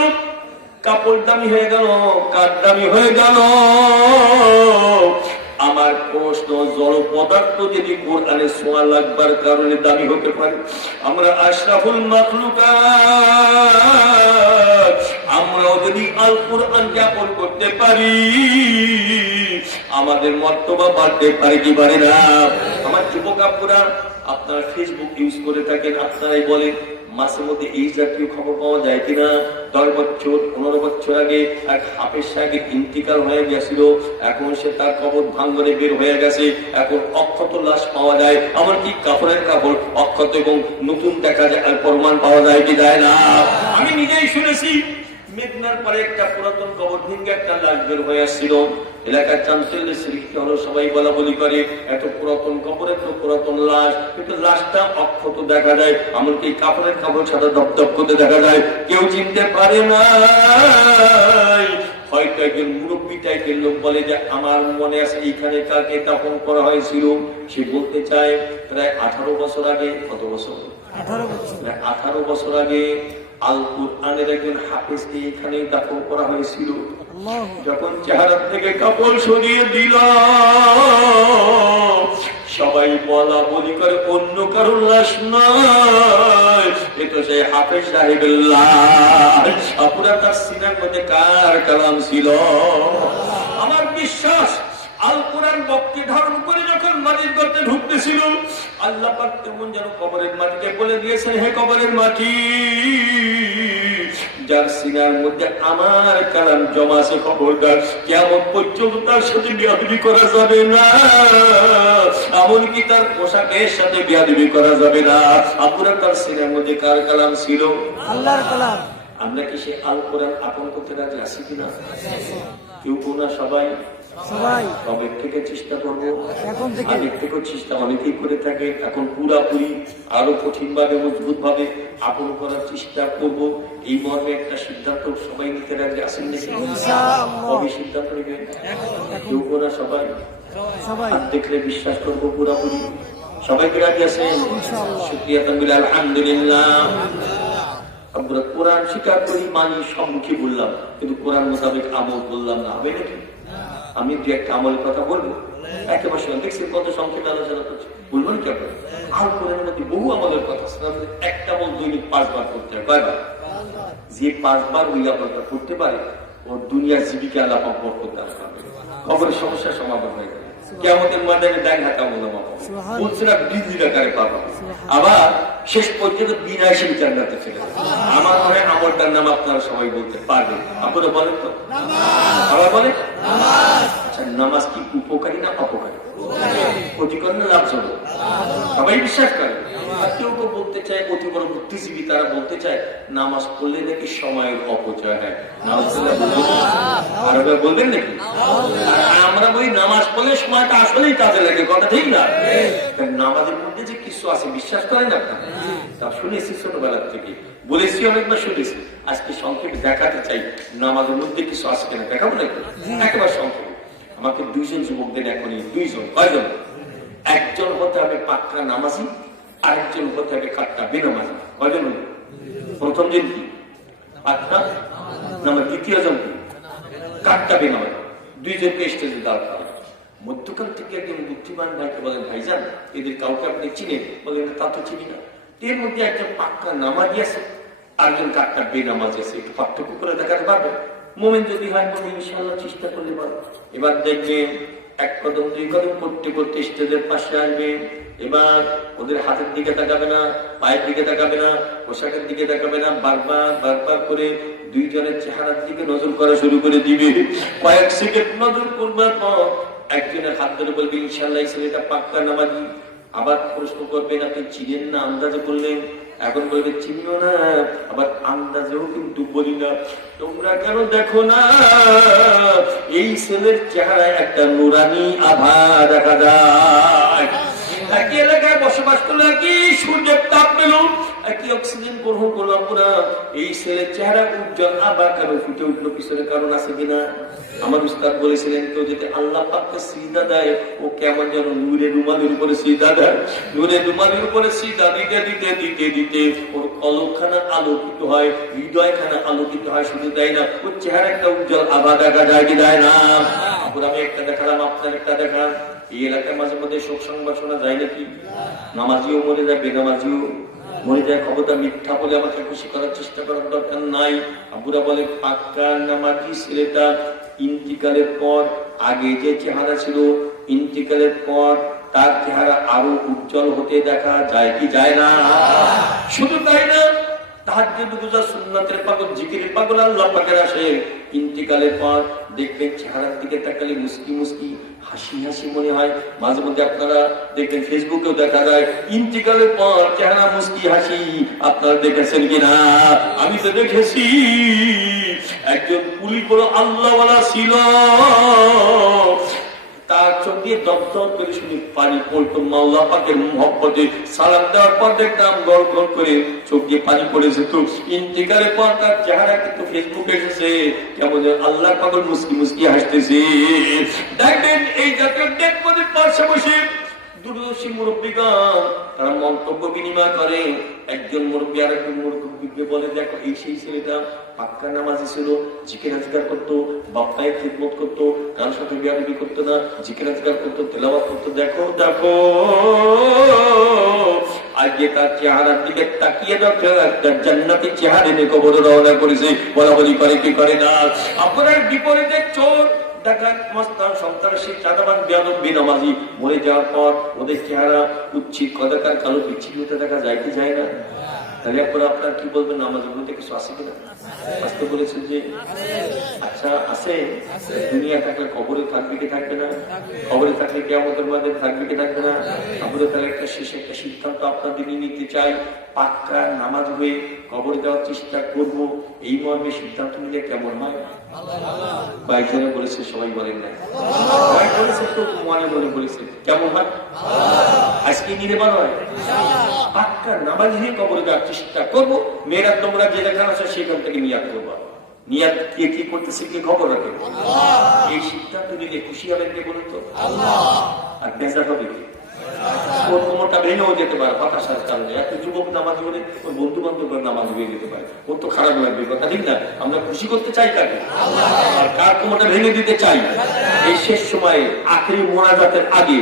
কাপড় দামি হয়ে গেল, কাঠ দামি হয়ে গেল। আমার প্রশ্ন, জড় পদার্থ যদি কোরআনের সোয়া লাগবার কারণে দামি হতে পারে, আমরা আশরাফুল মাখলুকাত আমরাও যদি আল কোরআন জ্ঞাপন করতে পারি, আমাদের মর্তবা বাড়তে পারে কি পারে না? আমার যুবক আপুরা, আপনারা ফেসবুক ইউজ করে থাকেন, আপনারাই বলেন মাঝে মধ্যে এই জাতীয় খবর পাওয়া যায় কিনা? 10 বছর 15 বছর আগে এক হাফেজ সাহেবের ইন্তিকাল হয়ে গেছিল, এখন সে তার কবর ভাঙ্গনে বের হয়ে গেছে। এখন অক্ষত লাশ পাওয়া যায়, এমনকি কাপড়ের কাপড় অক্ষত এবং নতুন দেখা যায়, আর প্রমাণ পাওয়া যায় কি যায় না? আমি নিজেই শুনেছি মেঘনার পরে একটা পুরাতন কবর ভেঙে একটা লাশ বের হয়ে আসছিল। এলাকার চাঞ্চল্যের সৃষ্টি হলো, সবাই বলা বলি করে এত পুরাতন কবর, এত পুরাতন লাশ, কিন্তু লাশটা অক্ষত দেখা যায়, এমনকি কাপড়ের কাপড় সাথে দপদপ করতে দেখা যায়। কেউ চিনতে পারে না। হয়তো একজন মুরব্বী টাইপের লোক বলে যে আমার মনে আছে এইখানে কাকে দাফন করা হয়েছিল। সে বলতে চায় প্রায় 18 বছর আগে, কত বছর? 18 বছর আগে আল কুরআনের একজন হাফেজকে এখানে দাফন করা হয়েছিল। যখন চেহারা থেকে কাপড় সরিয়ে দিল, সবাই বলা বলি করে অন্য কারোর লাশ নয়, এ তো সেই হাফেজ সাহেবের লাশ। আপনার তার সিনার মধ্যে কার কালাম ছিল? আমার বিশ্বাস আল কোরআন বক্তি ধারণ করে যখন মাটির গর্তে ঢুকতেছিল, আল্লাহ পাক তেমন যেন কবরের মাটিকে বলে দিয়েছেন, হে কবরের মাটি, যার সিনার মধ্যে আমার কালাম জমা আছে, খবরদার কিয়ামত পর্যন্ত তার সাথে বিয়াদবি করা যাবে না, এমনকি তার পোশাকের সাথে বিয়াদবি করা যাবে না। আপনার তার সিনার মধ্যে কার কালাম ছিল? আল্লাহর কালাম। আমরা কি সে আল কোরআন আপন করতে রাজি আছি কিনা? কেউ না, সবাই কবে থেকে চেষ্টা করবো? আগের থেকেও চেষ্টা অনেকেই করে থাকে। এখন পুরাপুরি আরো কঠিন ভাবে, মজবুত ভাবে আপন করার চেষ্টা করব। এই মর্মে একটা সিদ্ধান্ত সবাই নিতে রাজি আছেন নাকি? কবে সিদ্ধান্ত নেবেন? কেউ না, সবাই দেখলে বিশ্বাস করবো পুরাপুরি সবাইকে রাজি আছেন? শুকরিয়া তাকবীর, আলহামদুলিল্লাহ। আমরা কোরআন স্বীকার করি, মানি, সম্মুখী বললাম, কিন্তু কোরআন মোতাবেক আমল করলাম না, হবে নাকি? আমি দু একটা আমলের কথা বলবো, একেবারে দেখছি কত সংক্ষেপ আলোচনা করছি, বলবো না কি আপনার? আল কোরআনের মধ্যে বহু আমলের কথা, একটা আমল দৈনিক 5 বার করতে হয়। কয়বার? যে 5 বার ওই আমলটা করতে পারে, ওর দুনিয়ার জীবিকা আল্লাহ পাক বরকত দান করবে, কবরের সমস্যার সমাধান হয়ে যাবে। কিয়ামতের ময়দানে দেখা কামনা পাবো, বলছে না বৃদ্ধির আকারে পাবো, আবার শেষ পর্যন্ত বিনাশী জান্নাতে চলে যাবে। আমার মনে হয় আমলটার নাম আপনারা সবাই বলতে পারবেন। আপনারা বলেন তো, আবার বলেন। আচ্ছা, নামাজ কি উপকারী না অপকারী, ক্ষতিকর না লাভজনক? সবাই বিশ্বাস করে। আর কেউ কেউ বলতে চায়, অতি বড় বুদ্ধিজীবী তারা বলতে চায় নামাজ পড়লে নাকি সময়ের অপচয় হয়। আরো বলবেন নাকি? আমরা বলি নামাজ পড়লে সময়টা আসলেই কাজে লাগে, কথা ঠিক না? নামাজের মধ্যে যে কিছু আছে বিশ্বাস করেন আপনারা? তা শুনেছি ছোটবেলার থেকে, বলেছি অনেকবার, শুনেছি। আজকে সংক্ষেপে দেখাতে চাই নামাজের মধ্যে কিছু আছে কিনা, দেখাবো নাকি? একেবারে সংক্ষেপে। আমাকে দুইজন যুবক দেন এখনই, দুইজন। কয়জন? একজন হতে হবে পাক্কা নামাজি, আরেকজন হতে হবে কাট্টা বেনামাজি। কয়জন হল? প্রথম জন কি পাক্কা নামাজ, দ্বিতীয় জন কি কাট্টা বেনামাজি। দুইজনকে স্টেজে দাঁড় করা। মধ্যখান থেকে একজন বুদ্ধিমান ভাইকে বলেন, ভাইজান এদের কাউকে আপনি চিনেন? বলেন, তা তো চিনি না। এর মধ্যে একজন পাক্কা নামাজি আছে, আরেকজন কাট্টা বেনামাজি আছে, একটু পার্থক্য করে দেখাতে পারবেন? মোমেন যদি হয় বলে ইনশাআল্লাহ চেষ্টা করলে পারবো। এবার দেখবেন এক কদম দুই কদম করতে করতে স্টেজের পাশে আসবে। এবার ওদের হাতের দিকে তাকাবে না, পায়ের দিকে তাকাবে না, পোশাকের দিকে তাকাবে না, বারবার বারবার করে দুইজনের চেহারার দিকে নজর করা শুরু করে দিবে। কয়েক সেকেন্ড নজর করবার পর একজনের হাত ধরে বলবে, ইনশাআল্লাহ এই ছেলেটা পাক্কা নামাজি। আবার প্রশ্ন করবেন, আপনি চিনেন না? আন্দাজে বললেন। এখন বলবে, চিনিও না, আবার আন্দাজেও কিন্তু বলি না। তোমরা কেন দেখো না এই ছেলের চেহারায় একটা নুরানি আভা দেখা যায়? একই এলাকায় বসবাস করলো, একই সূর্যের তাপ পেল, একই অক্সিজেন গ্রহণ করলাম পুরা। এই ছেলের চেহারা উজ্জ্বল আবার কেন ফুটে উঠলো? পিছনে কারণ আছে কিনা? আমার উস্তাদ বলেছিলেন, কেউ যদি আল্লাহ পাককে সিজদা দেয়, ও কেমন যেন নূরের রুমালের উপরে সিজদা দেয়। নূরের রুমালের উপরে সিজদা দিতে দিতে দিতে দিতে ওর কলবখানা আলোকিত হয়, হৃদয়খানা আলোকিত হয়। শুধু দেয় না, ওর চেহারা একটা উজ্জ্বল আভা দেখা যায় কি দেয় না? আমি একটা দেখালাম, আপনার একটা দেখান। এই এলাকার মাঝে মধ্যে শোক সংবাদ শোনা যায় নাকি? নামাজিও মরে যায়, বেনামাজিও মরে যায়। খবরটা মিথ্যা বলে আমাকে খুশি করার চেষ্টা করার দরকার নাই। আব্বুরা বলে, পাক্কা নামাজি ছেলেটা ইন্তিকালের পর আগে যে চেহারা ছিল, ইন্তিকালের পর তার চেহারা আরো উজ্জ্বল হতে দেখা যায় কি যায় না? শুধু তাই না, তাহাজ্জুদ গুজার সুন্নাতের পাগল, জিকিরের পাগল আল্লাহ পাকের আসে। ইন্তিকালের পর দেখবেন চেহারার দিকে তাকালে মুস্কি মুস্কি হাসি হাসি মনে হয়। মাঝে মধ্যে আপনারা দেখবেন ফেসবুকেও দেখা যায় ইন্তিকালের পর চেহারা মুস্কি হাসি। আপনারা দেখেছেন কিনা? আমি তো দেখেছি। একজন পুলিশ বড় আল্লাহওয়ালা ছিল, তার চোখ দিয়ে দপদপ করে শুনে পানি পড়তো। মাওলা পাকের মহব্বতে সালাম দেওয়ার পর দেখতাম গড় গড় করে চোখ দিয়ে পানি পড়ে যেত। ইন্তিকালের পর তার চেহারা কিন্তু ফেসবুকে এসেছে, কেমন আল্লাহ পাগল মুস্কি মুস্কি হাসতেছে। দেখবেন এই জাতীয় দেখবেন পাশে বসে দূরদর্শী মুরব্বীগণ তারা মন্তব্য বিনিময় করে। একজন মুরব্বী আর একজন মুরব্বীকে বলে, দেখো এই সেই ছেলেটা পাক্কা নামাজি ছিল, জিকির আজকার করতো, বাপ্পায়ের খিদমত করতো, কারোর সাথে বিয়াদবি করতো না, জিকির আজকার করতো, তেলাওয়াত করতো। দেখো দেখো আজকে তার চেহারার দিকে তাকিয়ে দেখো, একটা জান্নাতি চেহারা নিয়ে কবরে রওনা করেছে। বলা বলি করে কি করে না? আপনার বিপরীতে চোর ডাকাত মস্তান সন্ত্রাসী চাঁদাবাজ বেয়াদব বেনামাজি মরে যাওয়ার পর ওদের চেহারা কুচ্ছিত কদাকার কালো বিচ্ছিন্নতা দেখা যায় কি যায় না? তাহলে আপনারা আপনার কি বলবেন? নামাজের মধ্যে কিছু আছে কিনা? আসতে বলেছেন যে আচ্ছা আছে। দুনিয়া থাকলে কবরে থাকবে কি থাকবে না? কবরে থাকলে কিয়ামতের মধ্যে থাকবে কি থাকবে না? আমরা তাহলে একটা শেষে একটা সিদ্ধান্ত আপনাদের নিতে চাই, পাক্কা নামাজ হয়ে কবরে দেওয়ার চেষ্টা করব। এই মর্মে সিদ্ধান্ত নিলে কেমন হয়? বাইকজনে বলেছে, সবাই বলেন না, সবাই বলেছে তো মনে মনে বলেছে কেমন হয়? আজকে নির্মাণ হয় পাক্কা নামাজ হয়ে কবরে দেওয়ার চেষ্টা করবো। মেয়েরা তোমরা যে যেখানে আছে সেখান থেকে নিয়াত করবো। নিয়াত কে কি করতেছে কি খবর রাখে? এই সিদ্ধান্ত নিলে খুশি হবেন কে বলুন তো? আর বেজার হবে কি? ওর কোমরটা ভেঙেও যেতে পারে হতাশার কারণে। একটা যুবক নামাজ পড়ে ওর বন্ধু বান্ধব নামাজ হয়ে যেতে পারে, ওর তো খারাপ লাগবে, কথা ঠিক না? আমরা খুশি করতে চাই কাকে? আর কার কোমরটা ভেঙে দিতে চাই? এই শেষ সময়ে আখেরি মোনাজাতের আগে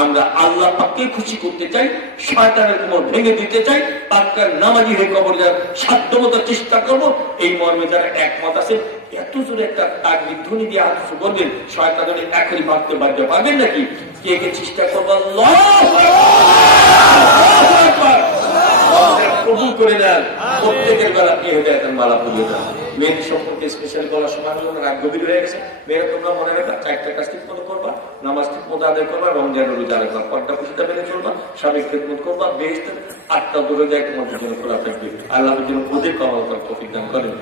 আমরা আল্লাহ পাককে খুশি করতে চাই, শয়তানের কোমর ভেঙে দিতে চাই, পাক্কার নামাজি হয়ে কবর যাওয়ার সাধ্যমতো চেষ্টা করব। এই মর্মে যারা একমত আছে, এত জোরে একটা তাকবীর ধ্বনি দিয়ে হাত উঁচু করবেন, শয়তানের এখনই ভাগতে বাধ্য পাবেন নাকি? কে কে চেষ্টা করবো? আল্লাহু আকবার। কবুল করে নেন। প্রত্যেকের বেলা আপনি হেদায়েতের মালা পরিয়ে দেন। মেয়েদের সম্পর্কে স্পেশাল বলার সময় হলো, রাত গভীর হয়ে গেছে। মেয়েরা তোমরা মনে রাখা, চারটা কাজ ঠিক মতো করবা, নামাজ ঠিক মতো আদায় করবা, রমজান রোজা রাখবা, পর্দা পুষিটা মেনে চলবা, স্বামীর খেদমত করবা, বেহেশতের 8টা দরজায় তোমাদের জন্য খোলা থাকবে। আল্লাহ যেন ওদের কমাল করার তৌফিক দান করেন।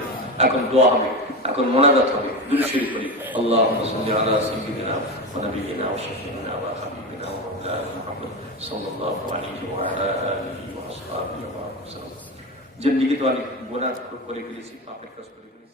এখন দোয়া হবে, এখন মোনাজাত হবে। দুরূদ শরীফ করি। আল্লাহুম্মা সাল্লি আলা সাইয়্যিদিনা ওয়া নাবিয়িনা ওয়া শাফিঈনা ওয়া হাবিবিনা ওয়া মাওলানা মুহাম্মদ সাল্লাল্লাহু আলাইহি ওয়া আলা আলিহি ওয়া আসহাবিহি ওয়া সাল্লাম। জিন্দেগি তো অনেক গুনাহ করে ফেলেছি, পাপের কাজ করে ফেলেছি।